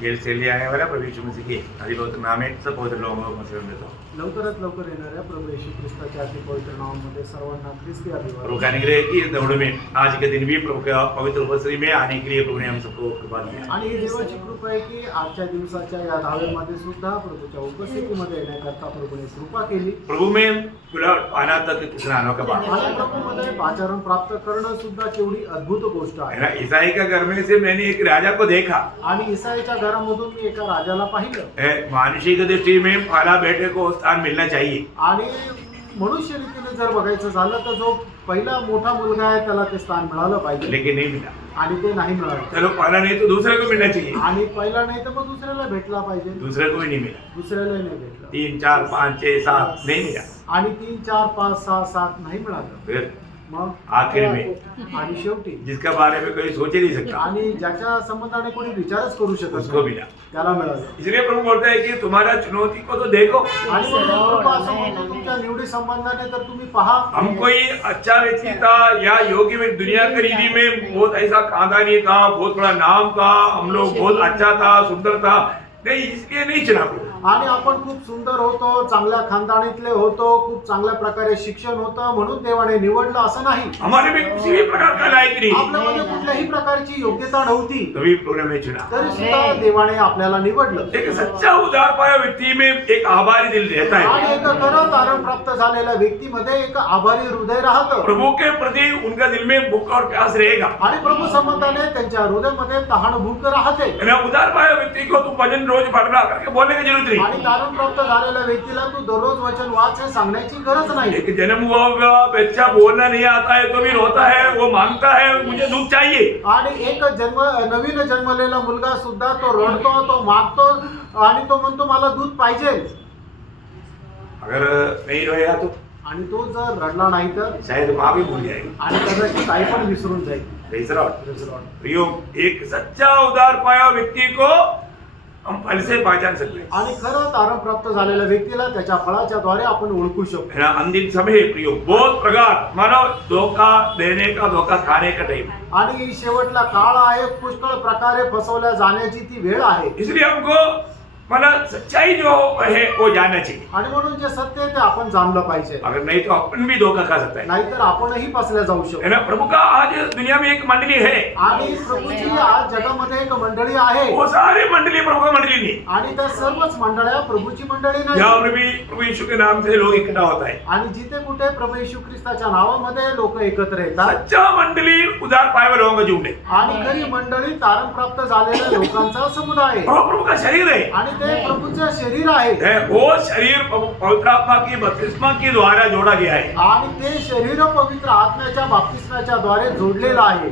गेली आने वाला प्रभु यीशु मसीह की अधिपति नामे सब पवित्र लोगों को मसीह देता हूँ। लवकरात लवकर येणाऱ्या प्रभू येशू ख्रिस्ताच्या अति पवित्र नावामध्ये सर्वांना ख्रिस्ती अभिवादन। प्रभु का अनुग्रह की दौड़ में आज के दिन भी प्रभु के पवित्र उपस्थिति में आने के लिए प्रभु ने हम सबको कृपा दी है। आणि ही देवाची कृपा आहे की आजच्या दिवसाच्या या धाव्यामध्ये सुद्धा प्रभूच्या उपस्थितीमध्ये येण्याकरता प्रभूने कृपा केली। प्रभु में तुला आना तक कितना अनोखा बात है। आणि प्रभूमध्ये आचरण प्राप्त करणं सुद्धा केवढी अद्भुत गोष्ट है आहे। ना। ईसाई का घर में से मैंने एक राजा को देखा। आणि ईसाईच्या घरामधून मी एका राजाला पाहिलं। मानुषिक दृष्टि में पहला बेटे को स्थान मिलना चाहिए। आणि मनुष्य रीतीने जर बघायचं झालं तर जो पहिला मोठा मुलगा आहे त्याला ते स्थान मिळालं पाहिजे, लेकिन नहीं मिला। आणि ते नाही मिळालं। चलो पहला नहीं तो दूसरे को मिलना चाहिए, आणि पहिला नाही तर मग दुसऱ्याला भेटला पाहिजे। दूसरे को भी नहीं मिला। दुसऱ्याला नाही भेटलं। 3 4 5 6 7 नहीं मिला। आणि 3 4 5 6 7 नाही मिळालं। फिर मग आखिर में आणि शेवटी जिसका बारे में कोई सोच ही नहीं सकता आणि ज्याच्या संबंधाने कोणी विचारच करू शकत उसको नाही मिला। त्याला मिळालं। इसलिए प्रभु बोलता है कि तुम्हारा चुनौती को तो देखो। आणि म्हणून प्रभू असं म्हणतो तुमच्या निवडी संबंधाने तर तुम्ही पहा। हम कोई अच्छा व्यक्ति था या योग्य में दुनिया खरीदी में बहुत ऐसा खानदानी था, बहुत बड़ा नाम था, हम लोग बहुत अच्छा था, सुंदर था, नहीं इसलिए नहीं चुना प्रभु। आणि आपण खूप सुंदर होतो, चांगल्या खानदानीतले होतो, खूप चांगल्या प्रकारे शिक्षण होतं म्हणून देवाने निवडलं असं नाही। हमारे में किसी भी प्रकार का लायक नहीं, आपल्यामध्ये कुठल्याही प्रकारची योग्यता नव्हती, तभी प्रभु ने हमें चुना। तरी सुद्धा देवाने आपल्याला निवडलं। एक सच्चा उदार पाया व्यक्ति में एक आभारी दिल रहता आणि है। एक खरं तारण प्राप्त झालेल्या व्यक्तीमध्ये एक आभारी हृदय राहतं। प्रभु के प्रति उनका दिल में भूख और प्यास रहेगा। आणि प्रभू संबंधाने त्यांच्या हृदयामध्ये तहान भूक राहते। है ना। उदार पाया व्यक्ति को तुम भजन रोज पढ़ना करके बोलने की जरूरत नहीं। आणि तारण प्राप्त झालेल्या व्यक्तीला तू दररोज वचन वाच हे सांगण्याची गरज नाही। एक जन्म हुआ बच्चा बोलना नहीं आता है तो भी रोता है, वो मांगता है मुझे दूध चाहिए। आणि एक नवीन जन्मलेला मुलगा सुद्धा तो रडतो, तो मागतो आणि तो म्हणतो मला दूध पाहिजे। अगर नहीं रोएगा तो आणि तो जर रडला नाही तर शायद माँ भी भूल जाएगी। आणि कदाचित आई पण विसरून जाईल। तीसरा प्रियो, एक सच्चा उदार पाया व्यक्ति को हम फल से पहचान सकते हैं। आणि खरं तारण प्राप्त झालेल्या व्यक्तीला त्याच्या फळाच्या द्वारे आपण ओळखू शकतो। है ना। अंतिम समय प्रियो बहुत प्रकार मानो धोखा देने का, धोखा खाने का टाइम। आणि शेवटला काळ आहे, पुष्कळ प्रकारे फसवल्या जाण्याची ती वेळ आहे। इसलिए हमको माना सच्चाई जो है वो जानना चाहिए। आणि म्हणून जे सत्य आहे ते आपण जाणलं पाहिजे, अगर नहीं तो अपन भी धोखा खा सकता है। नाहीतर आपणही फसल्या जाऊ है शकतो। ना। प्रभु का आज दुनिया में एक मंडली है, आणि प्रभूची आज जगामध्ये एक मंडळी आहे, वो सारी मंडली प्रभु का मंडली नहीं। आणि त्या सर्वच मंडळ्या प्रभूची मंडळी जहाँ नाही। पर भी प्रभु यीशु के नाम से लोग इकट्ठा होता है, आणि जिथे कुठे प्रभू येशू ख्रिस्ताच्या नावामध्ये लोक एकत्र येतात। सच्चा मंडली उदार पाए हुए लोगों का झुंड है। आणि खरी मंडळी तारण प्राप्त झालेल्या लोकांचा समुदाय आहे। वो प्रभु का शरीर है। आणि ते प्रभूचे शरीर आहे। वो शरीर पवित्र आत्मा की बपतिस्मा के द्वारा जोड़ा गया है। आणि ते शरीर पवित्र आत्म्याच्या बाप्तिस्म्याच्या द्वारे जोडलेलं आहे।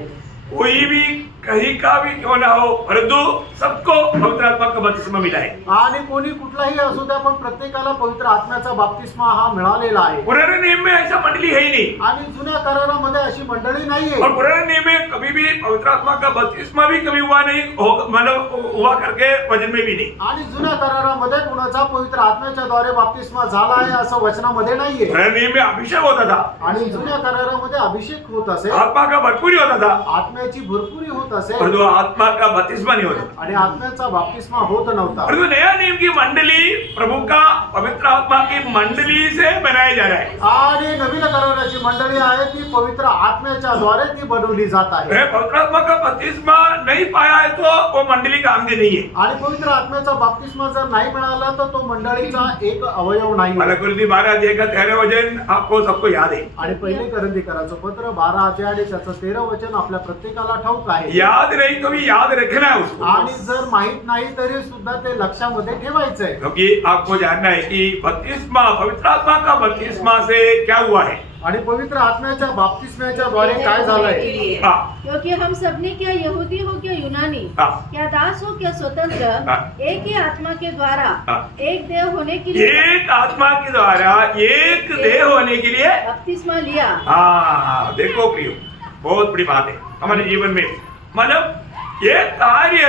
कोई भी कहीं का भी क्यों ना हो, परंतु सबको पवित्र आत्मा का बपतिस्मा मिला है। आणि कोणी कुठलाही असू द्या पण प्रत्येकाला पवित्र आत्म्याचा बाप्तिस्मा हा मिळालेला आहे। पुराने नियम में ऐसा मंडली है ही नहीं, आणि जुन्या करारामध्ये अशी मंडळी नाहीये। और पुराने नियम में कभी भी पवित्र आत्मा का बपतिस्मा भी कभी हुआ नहीं, मतलब हुआ करके वचन में भी नहीं। आणि जुन्या करारामध्ये कुणाचा पवित्र आत्म्याच्या द्वारे बाप्तिस्मा झाला आहे असं वचनामध्ये नाहीये। पुराने नियम में अभिषेक होता था, आणि जुन्या करारामध्ये अभिषेक होत असे, आत्मा का भरपूरी होता था, आत्म्याची भरपुरी होत असे, परंतु आत्मा का बपतिस्मा नहीं होता। आणि आत्म्याचा बाप्तिस्मा होत नव्हता। परंतु नया नियम की मंडली प्रभु का पवित्र आत्मा की मंडली से बनाया जा रहा है। आणि नवीन कराराची मंडळी आहे ती पवित्र आत्म्याच्या द्वारे ती बनवली जात आहे। पवित्र आत्मा का बपतिस्मा नहीं पाया है तो वो मंडली का अंग नहीं है। आणि पवित्र आत्म्याचा बाप्तिस्मा जर नाही मिळाला तर तो मंडळीचा एक अवयव नाही। मलकुलती 12 अध्याय का 13 वचन आपको सबको याद है। आणि पहिले करंदीकरांचं पत्र 12 अध्याय आणि त्याचं 13 वचन आपल्या प्रत्येकाला ठाऊक आहे। याद नहीं तो भी याद रखना है उसको, आणि जर माहित नाही तरी सुद्धा ते लक्षामध्ये ठेवायचंय। क्योंकि आपको जानना है कि बपतिस्मा पवित्र आत्मा का बपतिस्मा से क्या हुआ है। आणि पवित्र आत्म्याच्या बाप्तिस्म्याच्या द्वारे काय झालंय। क्योंकि हम सबने क्या यहूदी हो क्या यूनानी, क्या दास हो क्या स्वतंत्र, एक ही आत्मा के द्वारा एक देह होने के लिए, एक आत्मा के द्वारा एक देह होने के लिए बपतिस्मा लिया। हाँ देखो प्रियो, बहुत बड़ी बात है हमारे जीवन में। मतलब ये कार्य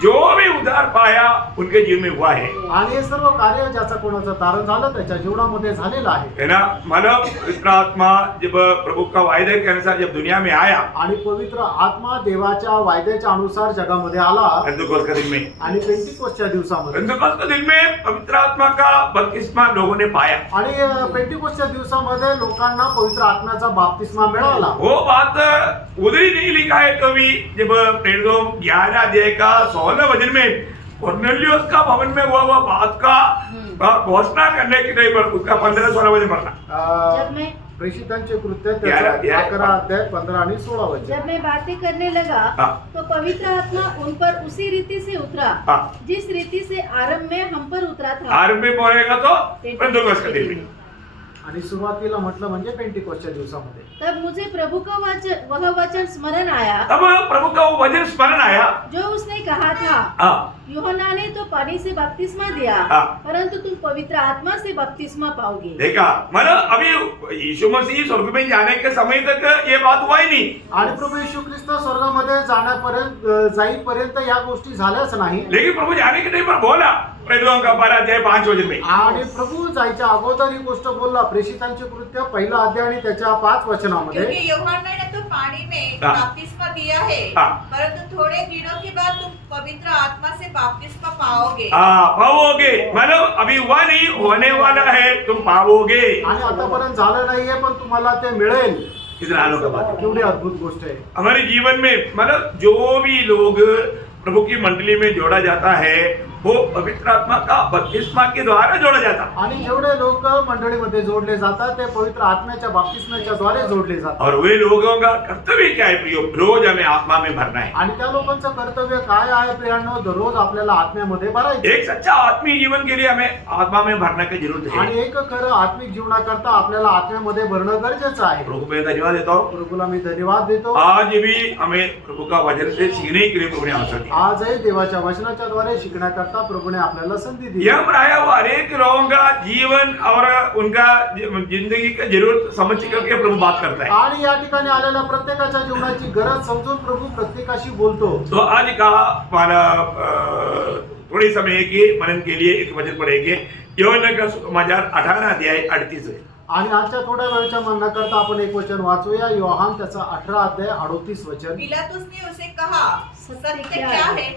जो भी उदार चमत्कार पाया उनके जीवन में हुआ है। आणि हे सर्व कार्य ज्याचं कोणाचं तारण झालं त्याच्या जीवनामध्ये झालेलं आहे. है ना, मानव पवित्र आत्मा जब प्रभु का वायदे के अनुसार जब दुनिया में आया, आणि पवित्र आत्मा देवाच्या वायद्याच्या अनुसार जगामध्ये आला पेंटेकोस्त के दिन में, आणि पेंटिकोसच्या दिवसामध्ये पेंटेकोस्त के दिन में पवित्र आत्मा का बपतिस्मा लोगों ने पाया। आणि पेंटिकोसच्या दिवसामध्ये लोकांना पवित्र आत्म्याचा बाप्तिस्मा मिळाला. वो बात उधर ही नहीं लिखा है तो भी जब प्रेरितों 11 अध्याय का 16 वचन में कोर्नेलियुस का भवन में हुआ बात का घोषणा करने के लिए पर उसका 15-16 वचन पढ़ना। जब मैं प्रेषितांचे कृत्य त्याचा 11 अध्याय 15 आणि 16 वचन. जब मैं बातें करने लगा तो पवित्र आत्मा उन पर उसी रीति से उतरा जिस रीति से आरंभ में हम पर उतरा था। आरंभ में बोलेगा तो पेंटेकोस्त के दिन में, आणि सुरुवातीला म्हटलं म्हणजे पेंटिकोसच्या दिवसामध्ये. तब मुझे प्रभु का वह वचन स्मरण आया, तब प्रभु का वो वचन स्मरण आया जो उसने कहा था, यूहन्ना ने तो पानी से बपतिस्मा दिया, परंतु तुम पवित्र आत्मा से बपतिस्मा पाओगे. देखा, मतलब अभी यीशु मसीह स्वर्ग में जाने के समय तक ये बात हुआ ही नहीं. आणि प्रभू येशू ख्रिस्त स्वर्गामध्ये जाईपर्यंत या गोष्टी झाल्याच नाही. लेकिन प्रभु जाने के टाइम पर बोला प्रेरितों का 12 अध्याय 5 वचन में, आणि प्रभू जायच्या अगोदर ही गोष्ट बोलला प्रेषितांचे कृत्य 1 अध्याय आणि त्याच्या 5 वचनामध्ये, क्योंकि यूहन्ना ने तो पानी में बपतिस्मा दिया है, परंतु थोड़े दिनों के बाद तुम पवित्र आत्मा से बपतिस्मा पाओगे. पाओगे, मतलब अभी हुआ नहीं, होने वाला है, तुम पाओगे. आणि आतापर्यंत झालं नाहीये पण तुम्हाला ते मिळेल. कितना आनंद का बात है. केवढी अद्भुत गोष्ट आहे. हमारे जीवन में मतलब जो भी लोग प्रभु की मंडली में जोड़ा जाता है वो पवित्र आत्मा का बपतिस्मा के द्वारा जोड़ा जाता. आणि जेवढे लोक मंडळीमध्ये जोडले जातात ते पवित्र आत्म्याच्या बाप्तिस्म्याच्या द्वारे जोडले जातात. और वे लोगों का कर्तव्य क्या है प्रियो, रोज हमें आत्मा में भरना है. आणि त्या लोकांचं कर्तव्य काय आहे प्रियांनो, दररोज आपल्याला आत्म्यामध्ये भरायचं. एक सच्चा आत्मीय जीवन के लिए हमें आत्मा में भरने की जरूरत है. आणि एक खरं आत्मिक जीवनाकरता आपल्याला आत्म्यामध्ये भरणं गरजेचं आहे. प्रभु को मैं धन्यवाद देता हूँ. प्रभूला मी धन्यवाद देतो. आज भी हमें प्रभु का वचन से सीखने के लिए प्रभु ने अवसर दिया. आजही देवाच्या वचनाच्या द्वारे शिकण्याकरता प्रभूने आपल्याला संधी दी. यह बनाया हुआ अनेक लोगों का जीवन और उनका जिंदगी का जरूरत समझ करके प्रभु बात करता है. आणि या ठिकाणी आलेल्या प्रत्येकाच्या जीवनाची गरज समजून प्रभू प्रत्येकाशी बोलतो. तो आज का हमारा थोड़ी समय के मनन के लिए एक वचन पढ़ेंगे, यूहन्ना का सुसमाचार 18 अध्याय 38 है. आणि आजच्या थोड्या वेळच्या म्हणण्याकरता आपण एक वचन वाचूया. योहान त्याचा 18 अध्याय 38 वचन. पिलातुस ने उसे कहा, सत्य क्या है?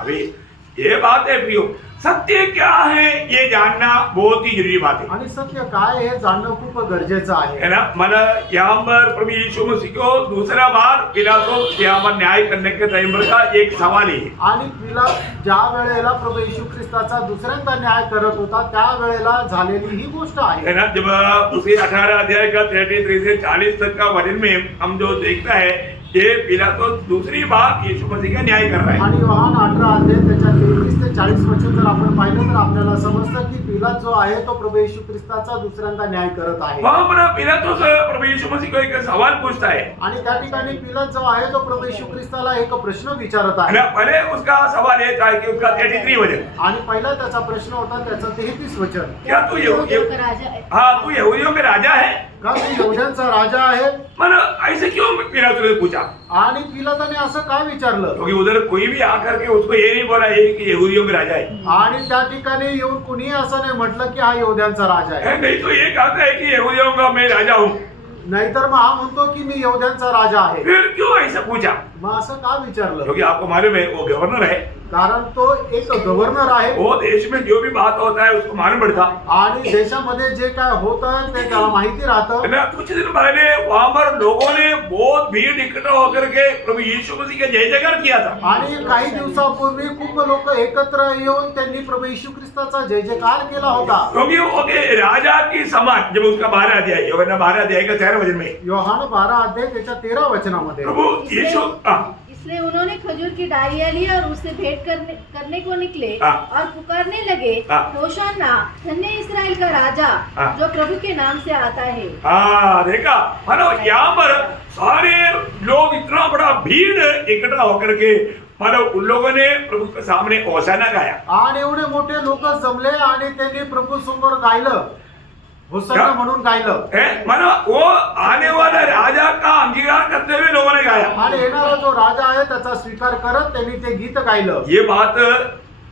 अभी ये बात है प्रियो, सत्य क्या है ये जानना बहुत ही जरूरी बात है. आणि सत्य काय हे जाणणं खूप गरजेचं आहे. है ना, मला यहाँ पर प्रभु यीशु मसीह को दूसरा बार पिलातुस यहाँ पर न्याय करने के टाइम पर का एक सवाल है. आणि पिलात ज्या वेळेला प्रभू येशू ख्रिस्ताचा दुसऱ्यांदा न्याय करत होता त्या वेळेला झालेली ही गोष्ट आहे. है ना, जब उसी 18 अध्याय का 33 से 40 तक का वचन में हम जो देखता है ये पिलातुस दूसरी बार यीशु मसीह का न्याय कर रहा है. आणि योहान 18 अध्याय त्याच्या 33 ते 40 वचन जर आपण पाहिलं तर आपल्याला समजतं की पिलात जो आहे तो प्रभू येशू ख्रिस्ताचा दुसऱ्यांदा न्याय करत आहे. वहाँ पर पिलातुस प्रभु यीशु मसीह को एक सवाल पूछता है. आणि त्या ठिकाणी पिलात जो आहे तो प्रभू येशू ख्रिस्ताला एक प्रश्न विचारत है आहे. ना, पहले उसका सवाल ये था कि उसका 33 वचन, आणि पहिला त्याचा प्रश्न होता त्याचा 33 वचन, क्या तू यहूदियों का राजा है? हाँ तू यहूदियों में राजा है? का तू यहूद्यांचा राजा आहे? मन ऐसे क्यों पिलातुस ने पूछा? आणि पिलाताने असं काय विचारलं? क्योंकि उधर कोई भी आकर के उसको ये नहीं बोला ये कि यहूदियों में राजा है. आणि त्या ठिकाणी येऊन कुणी असं नाही म्हटलं की हा यहूद्यांचा राजा आहे. नहीं तो ये कहता है कि यहूदियों का मैं राजा हूँ. नाहीतर मग हा म्हणतो की मी यहूद्यांचा राजा आहे. फिर क्यों ऐसा पूछा? मग असं का विचारलं? क्योंकि आपको मालूम है वो गवर्नर है. कारण तो एक गव्हर्नर आहे. वो देश में जो भी बात होता है उसको मालूम पड़ता. आणि देशामध्ये जे काय होतं ते त्याला माहिती राहतं. ना कुछ दिन पहले वहां पर लोगों ने बहुत भीड़ इकट्ठा होकर के प्रभु यीशु मसीह का जय जयकार किया था. आणि काही दिवसापूर्वी खूप लोक एकत्र येऊन त्यांनी प्रभू येशू ख्रिस्ताचा जय जयकार केला होता. क्योंकि वो के राजा की समान जब उसका 12 अध्याय यूहन्ना 12 अध्याय का 13 वचन में योहान 12 अध्याय त्याच्या 13 वचनामध्ये प्रभु यीशु इसलिए उन्होंने खजूर की डालियां ली और उससे भेंट करने को निकले और पुकारने लगे, होशाना, धन्य इस्राएल का राजा जो प्रभु के नाम से आता है. देखा मानो यहाँ पर सारे लोग इतना बड़ा भीड़ इकट्ठा होकर के मानो उन लोगों ने प्रभु के सामने होशाना गाया. आणि एवढे मोठे लोक जमले आणि त्यांनी प्रभू समोर गायलं, होशाना म्हणून गायलं. मानो वो आने वाला राजा का अंगीकार करते हुए लोगों ने गाया. आणि येणारा जो राजा आहे त्याचा स्वीकार करत त्यांनी ते गीत गायलं. ये बात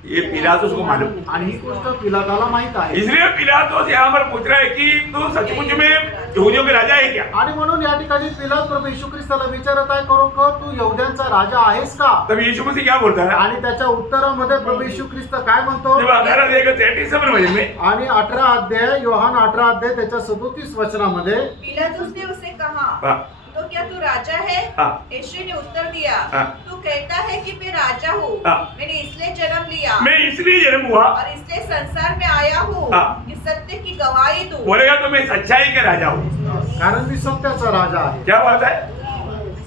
ये पिलातुस को मालूम, आणि ही गोष्ट पिलाताला माहित आहे. इसलिए पिलातुस यहाँ पर पूछ रहा है कि तू सचमुच में यहूदियों के राजा है क्या? आणि म्हणून या ठिकाणी पिलात प्रभू येशू ख्रिस्ताला विचारत आहे, खरोखर तू यहूद्यांचा राजा आहेस का? तब यीशु मसीह क्या बोलता है? आणि त्याच्या उत्तरामध्ये प्रभू येशू ख्रिस्त काय म्हणतो? जब 18 अध्याय का 33वें वचन में, आणि 18 अध्याय योहान 18 अध्याय त्याच्या 37 वचनामध्ये पिलातुस ने उसे कहा, हाँ, तो क्या तू राजा है? हाँ। यीशु ने उत्तर दिया, हाँ। तू कहता है कि मैं राजा हूँ। हाँ। मैंने इसलिए जन्म लिया मैं इसलिए जन्म हुआ, और इसलिए संसार में आया हूँ हाँ। कि सत्य की गवाही दूं। बोलेगा तो मैं सच्चाई का राजा हूँ। कारण मी सत्याचा राजा आहे. क्या बात है?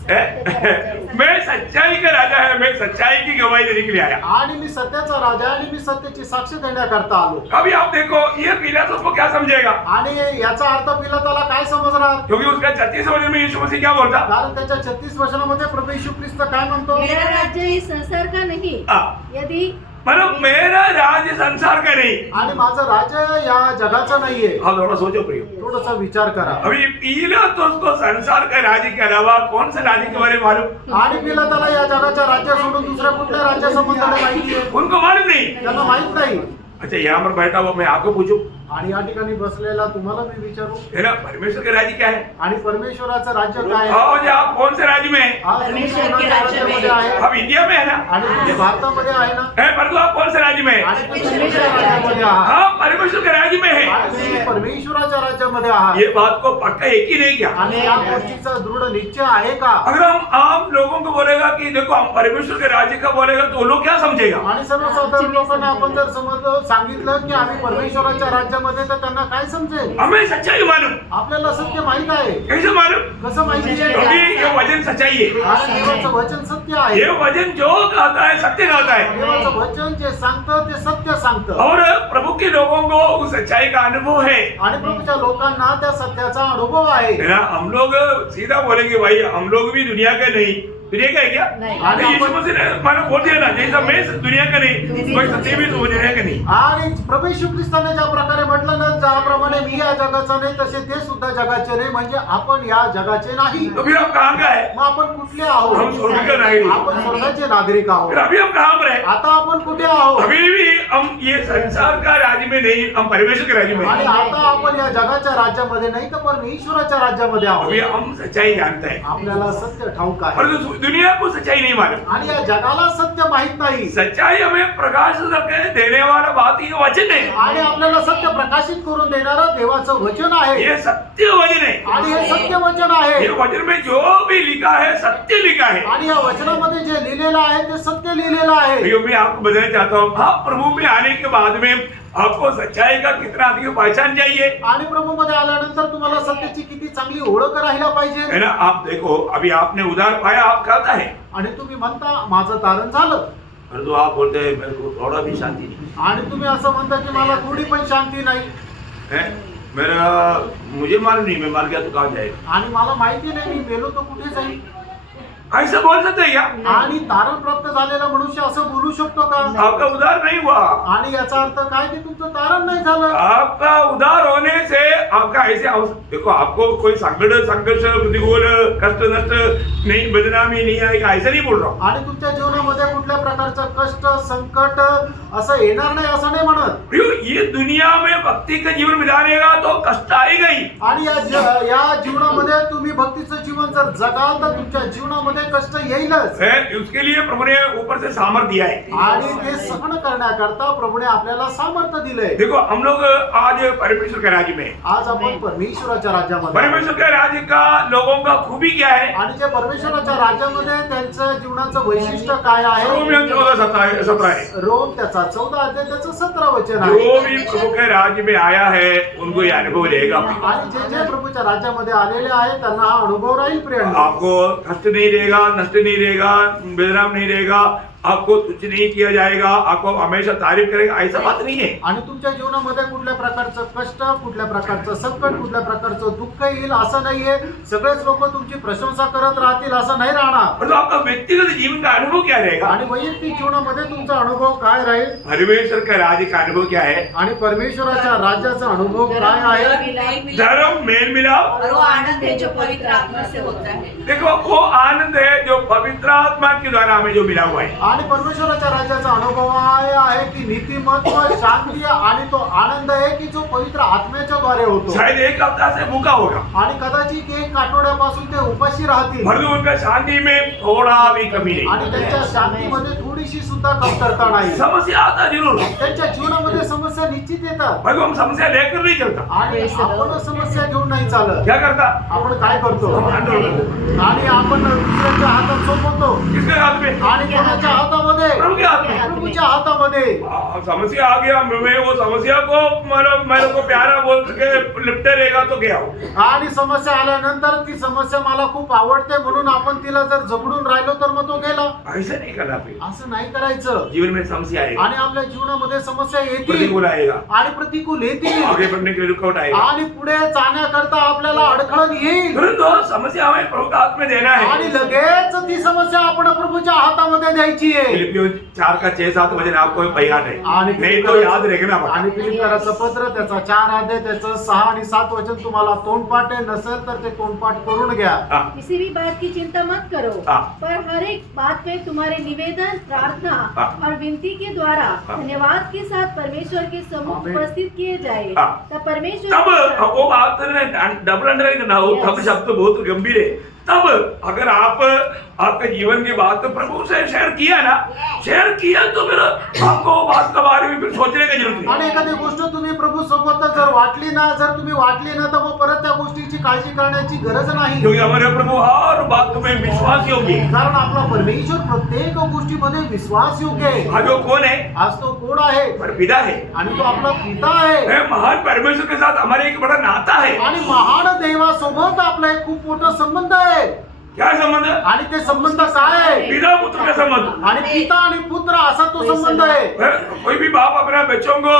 मैं सच्चाई का राजा है, मैं सच्चाई की गवाही देने के लिए आया। आणि मी सत्याचा राजा आहे आणि मी सत्याची साक्ष देण्याकरता आलो. अभी आप देखो ये पिलातुस को क्या समझेगा, आणि याचा अर्थ पिलाताला काय समजणार? क्योंकि उसका 36 वचन में यीशु मसीह क्या बोलता? कारण त्याच्या 36 वचनामध्ये प्रभू येशू ख्रिस्त काय म्हणतो? मेरा राज्य इस संसार का नहीं, हाँ, यदि मतलब मेरा राज्य संसार का नहीं। आणि माझं राज्य या जगाचं नाहीये. हाँ, थोड़ा सोचो प्रियो, थोडासा विचार करा. अभी पिलातुस को संसार का राज्य के अलावा कौन सा राज्य के बारे में मालूम? आणि पिलाताला या जगाच्या राज्य सोडून दुसऱ्या कुठल्या राज्यासंबंधाने माहिती आहे? उनको मालूम नहीं। त्यांना माहित नाही. अच्छा, यहाँ पर बैठा हुआ मैं आपको पूछूं, आणि या ठिकाणी बसलेला तुम्हाला मी विचारू, है ना, परमेश्वर का राज्य क्या है? आणि परमेश्वराचं राज्य काय आहे? आओ जी, आप कौन से राज्य में है? आज परमेश्वर के परमेश्वराच्या राज्य में. राज्यामध्ये आहे. आप इंडिया में है ना? आणि तुम्ही भारतामध्ये आहे ना? है, परंतु आप कौन से राज्य में है? आणि तुम्ही परमेश्वराच्या राज्यामध्ये आहात. हाँ, परमेश्वर के राज्य में है। आणि तुम्ही परमेश्वराच्या राज्यामध्ये आहात. ये बात को पक्का है कि नहीं क्या? आणि या गोष्टीचा दृढ निश्चय आहे का? अगर हम आम लोगों को बोलेगा कि देखो हम परमेश्वर के राज्य का बोलेगा तो वो लोग क्या समझेगा? आणि सर्वसाधारण लोकांना आपण जर सांगितलं की आम्ही परमेश्वराच्या राज्यामध्ये, तर त्यांना काय समजेल? हमें सच्चाई मालूम। आपल्याला सत्य माहित आहे. कैसे मालूम? कसं माहिती क्योंकि आहे? ये वचन सच्चाई है। कारण देवाचं वचन सत्य आहे. ये वचन जो कहता है सत्य कहता है, देवाचं वचन जे सांगतं ते सत्य सांगतं. और प्रभु के लोगों को उस सच्चाई का अनुभव है। आणि प्रभूच्या लोकांना त्या सत्याचा अनुभव आहे. है ना, हम लोग सीधा बोलेंगे भाई हम लोग भी दुनिया के नहीं, दुनिया का है क्या? नहीं। अरे यीशु मसीह ने मानो बोल दिया ना, जैसा मैं दुनिया का नहीं वैसा ते भी तो दुनिया का नहीं। आणि प्रभू येशू ख्रिस्ताने ज्या प्रकारे म्हटलं ना, ज्याप्रमाणे मी या जगाचा नाही तसे ते सुद्धा जगाचे नाही, म्हणजे आपण या जगाचे नाही. तो फिर हम कहाँ का है? मग आपण कुठले आहोत? हम स्वर्ग के नागरिक। आपण स्वर्गाचे नागरिक आहोत. फिर अभी हम कहाँ पर है? आता आपण कुठे आहोत? अभी भी हम ये संसार का राज्य में नहीं, हम परमेश्वर के राज्य में आणि हैं। आता आपण या जगाच्या राज्यामध्ये नाही तर परमेश्वराच्या राज्यामध्ये अभी आहोत. हम सच्चाई जानते हैं, आपल्याला सत्य ठाऊक आहे परंतु दुनिया को सच्चाई नहीं मालूम। आणि या जगाला सत्य माहित नाही. सच्चाई हमें प्रकाश करके देने वाला बात ये वचन है, आणि आपल्याला सत्य प्रकाशित करून देणारं देवाचं वचन आहे. ये सत्य वचन है। आणि हे सत्य वचन आहे. ये वचन में जो भी लिखा है सत्य लिखा है। आणि या वचनामध्ये जे लिहिलेलं आहे ते सत्य लिहिलेलं आहे. भैया मैं आपको बताना चाहता हूँ, हाँ, प्रभु में आने के बाद में आपको सच्चाई का कितना अधिक पहचान चाहिए, आणि प्रभू मध्ये आल्यानंतर तुम्हाला सत्याची किती चांगली ओळख राहिला पाहिजे. है ना। आप देखो अभी आपने उधार पाया, आप कहता है, आणि तुम्ही म्हणता माझं तारण झालं, परंतु आप बोलते हैं मेरे को थोड़ा भी शांति नहीं आणि तुम्ही असं म्हणता की मला थोडी पण शांती नाही, है। मेरा मुझे मालूम नहीं, मैं मार गया तो कहाँ जाएगा? आणि मला माहिती नाही मी मेलो तो कुठे जाईल. ऐसा बोल सकते हैं क्या? आणि तारण प्राप्त झालेला मनुष्य असं बोलू शकतो का? आपका उधार नहीं हुआ। आणि याचा अर्थ काय की तुमचं तारण नाही झालं. आपका उधार होने से आपका ऐसे देखो आपको कोई संकट संघर्ष प्रतिकूल कष्ट नष्ट नहीं, बदनामी नहीं आएगा, ऐसा नहीं बोल रहा हूँ। आणि तुमच्या जीवनामध्ये कुठल्या प्रकारचं कष्ट संकट असं येणार नाही असं नाही म्हणत. ये दुनिया में भक्ति का जीवन बितानेगा तो कष्ट आएगा ही। आणि या जीवनामध्ये तुम्ही भक्तीचं जीवन जर जगाल तर तुमच्या जीवनामध्ये कष्ट येईलच. उसके लिए प्रभु ने ऊपर से सामर्थ्य दिया है। आणि ते सहन करण्याकरता प्रभूने आपल्याला सामर्थ्य दिलंय. देखो हम लोग आज परमेश्वर के राज्य में, आज आपण परमेश्वराच्या राज्यामध्ये, परमेश्वर के राज्य का लोगों का खूबी क्या है? आणि जे परमेश्वराच्या राज्यामध्ये त्यांचं जीवनाचं वैशिष्ट्य काय आहे? रोमियो 14:17 है। रोम त्याचा 14 अध्याय त्याचं 17 वचन आहे. जो भी प्रभु के राज्य में आया है उनको ये अनुभव रहेगा। आणि जे जे प्रभूच्या राज्यामध्ये आलेले आहेत त्यांना हा अनुभव राहील. प्रिय आपको कष्ट नहीं रहेगा, नष्ट नहीं रहेगा, बेदराम नहीं रहेगा, आपको तुच्छ नहीं किया जाएगा, आपको हमेशा तारीफ करेगा, ऐसा बात नहीं है। आणि तुमच्या जीवनामध्ये कुठल्या प्रकारचं कष्ट, कुठल्या प्रकारचं संकट, कुठल्या प्रकारचं दुःख येईल असं नाहीये. सगळेच लोक तुमची प्रशंसा करत राहतील असं नाही राहणार. तो आपका व्यक्तिगत जीवन का अनुभव क्या रहेगा? आणि वैयक्तिक वैयक्तिक जीवनामध्ये तुमचा अनुभव काय राहील परमेश्वर का राज्य का अनुभव क्या है? आणि परमेश्वराच्या राज्याचा अनुभव काय आहे? धर्म, मेल मिलाप, और वो आनंद है जो पवित्र आत्मा से होता है। देखो वो आनंद है जो पवित्र आत्मा के द्वारा हमें जो मिला हुआ है। आणि परमेश्वराच्या राज्याचा अनुभव आहे की नीतिमत्व, शांती आणि तो आनंद आहे की जो पवित्र आत्म्याच्या द्वारे होतो. शायद एक हफ्ता से भूखा होगा, आणि कदाचित एक आठवड्यापासून ते उपाशी राहतील परंतु उनका शांति में थोड़ा भी कमी नहीं। आणि त्यांच्या शांतीमध्ये थोडीशी सुद्धा कमतरता नाही. समस्या आता जरूर, त्यांच्या जीवनामध्ये समस्या निश्चित येतात परंतु हम समस्या लेकर नहीं चलता। आणि आपण समस्या घेऊन नाही चालत. क्या करता? आपण काय करतो? हम आंदोलन करते। आणि आपण दुसऱ्याच्या हातात सोपवतो किसके हाथ में? आणि कोणाच्या हातामध्ये? प्रभु के हाथ में। प्रभूच्या हातामध्ये. समस्या आ गया, मैं वो समस्या को मतलब मेरे को प्यारा बोल के लिपटे रहेगा तो गया हो। आणि समस्या आल्यानंतर ती समस्या मला खूप आवडते म्हणून आपण तिला जर जगडून राहिलो तर मग तो गेला. ऐसा नहीं करना चाहिए। असं नाही करायचं. जीवन में समस्या आएगा, आणि आपल्या जीवनामध्ये समस्या येतील प्रतिकूल आएगा, आणि प्रतिकूल येतील आगे बढ़ने के लिए रुकावट आएगा, आणि पुढे जाण्याकरता आपल्याला अडखळण येईल. परंतु समस्या हमें प्रभु के हाथ में देना है। आणि लगेच ती समस्या आपण प्रभूच्या हातामध्ये द्यायची आहे. फिलिपियों 4 का 6-7 वचन आपको याद है, आणि नहीं तो याद रखना पड़ेगा। आणि फिलिप्पियराचं पत्र त्याचा 4 अध्याय त्याचं 6 आणि 7 वचन तुम्हाला तोंडपाठ आहे, नसेल तर ते तोंडपाठ करून घ्या. किसी भी बात की चिंता मत करो, हाँ। पर हर एक बात में तुम्हारे निवेदन, प्रार्थना हाँ। और विनती के द्वारा हाँ। धन्यवाद के साथ परमेश्वर के सम्मुख आमीन। उपस्थित किए जाए। हाँ। तब परमेश्वर तब वो बात डबल अंडरलाइन करना हो, तब शब्द बहुत गंभीर है। तब अगर आप आपके जीवन की बात तो प्रभु से शेयर किया ना, शेयर किया तो फिर आपको बात के बारे में फिर सोचने की जरूरत आणि नहीं। एखादी गोष्ट तुम्ही प्रभू सोबत जर वाटली ना, जर तुम्ही वाटली ना, तर मग परत त्या गोष्टीची काळजी करण्याची गरज नाही. क्योंकि हमारे प्रभु हर बात में विश्वास योग्य है। कारण आपला परमेश्वर प्रत्येक गोष्टीमध्ये विश्वास योग्य आहे. आज वो कौन है? आज तो कोण आहे? पर पिता है। आणि तो आपला पिता आहे. वह महान परमेश्वर के साथ हमारे एक बड़ा नाता है। आणि महान देवासोबत आपला एक खूप मोठा संबंध आहे. क्या संबंध? आणि ते संबंध काय आहे? पिता पुत्र का संबंध। आणि पिता आणि पुत्र असा तो संबंध आहे. कोई भी बाप अपना बच्चों को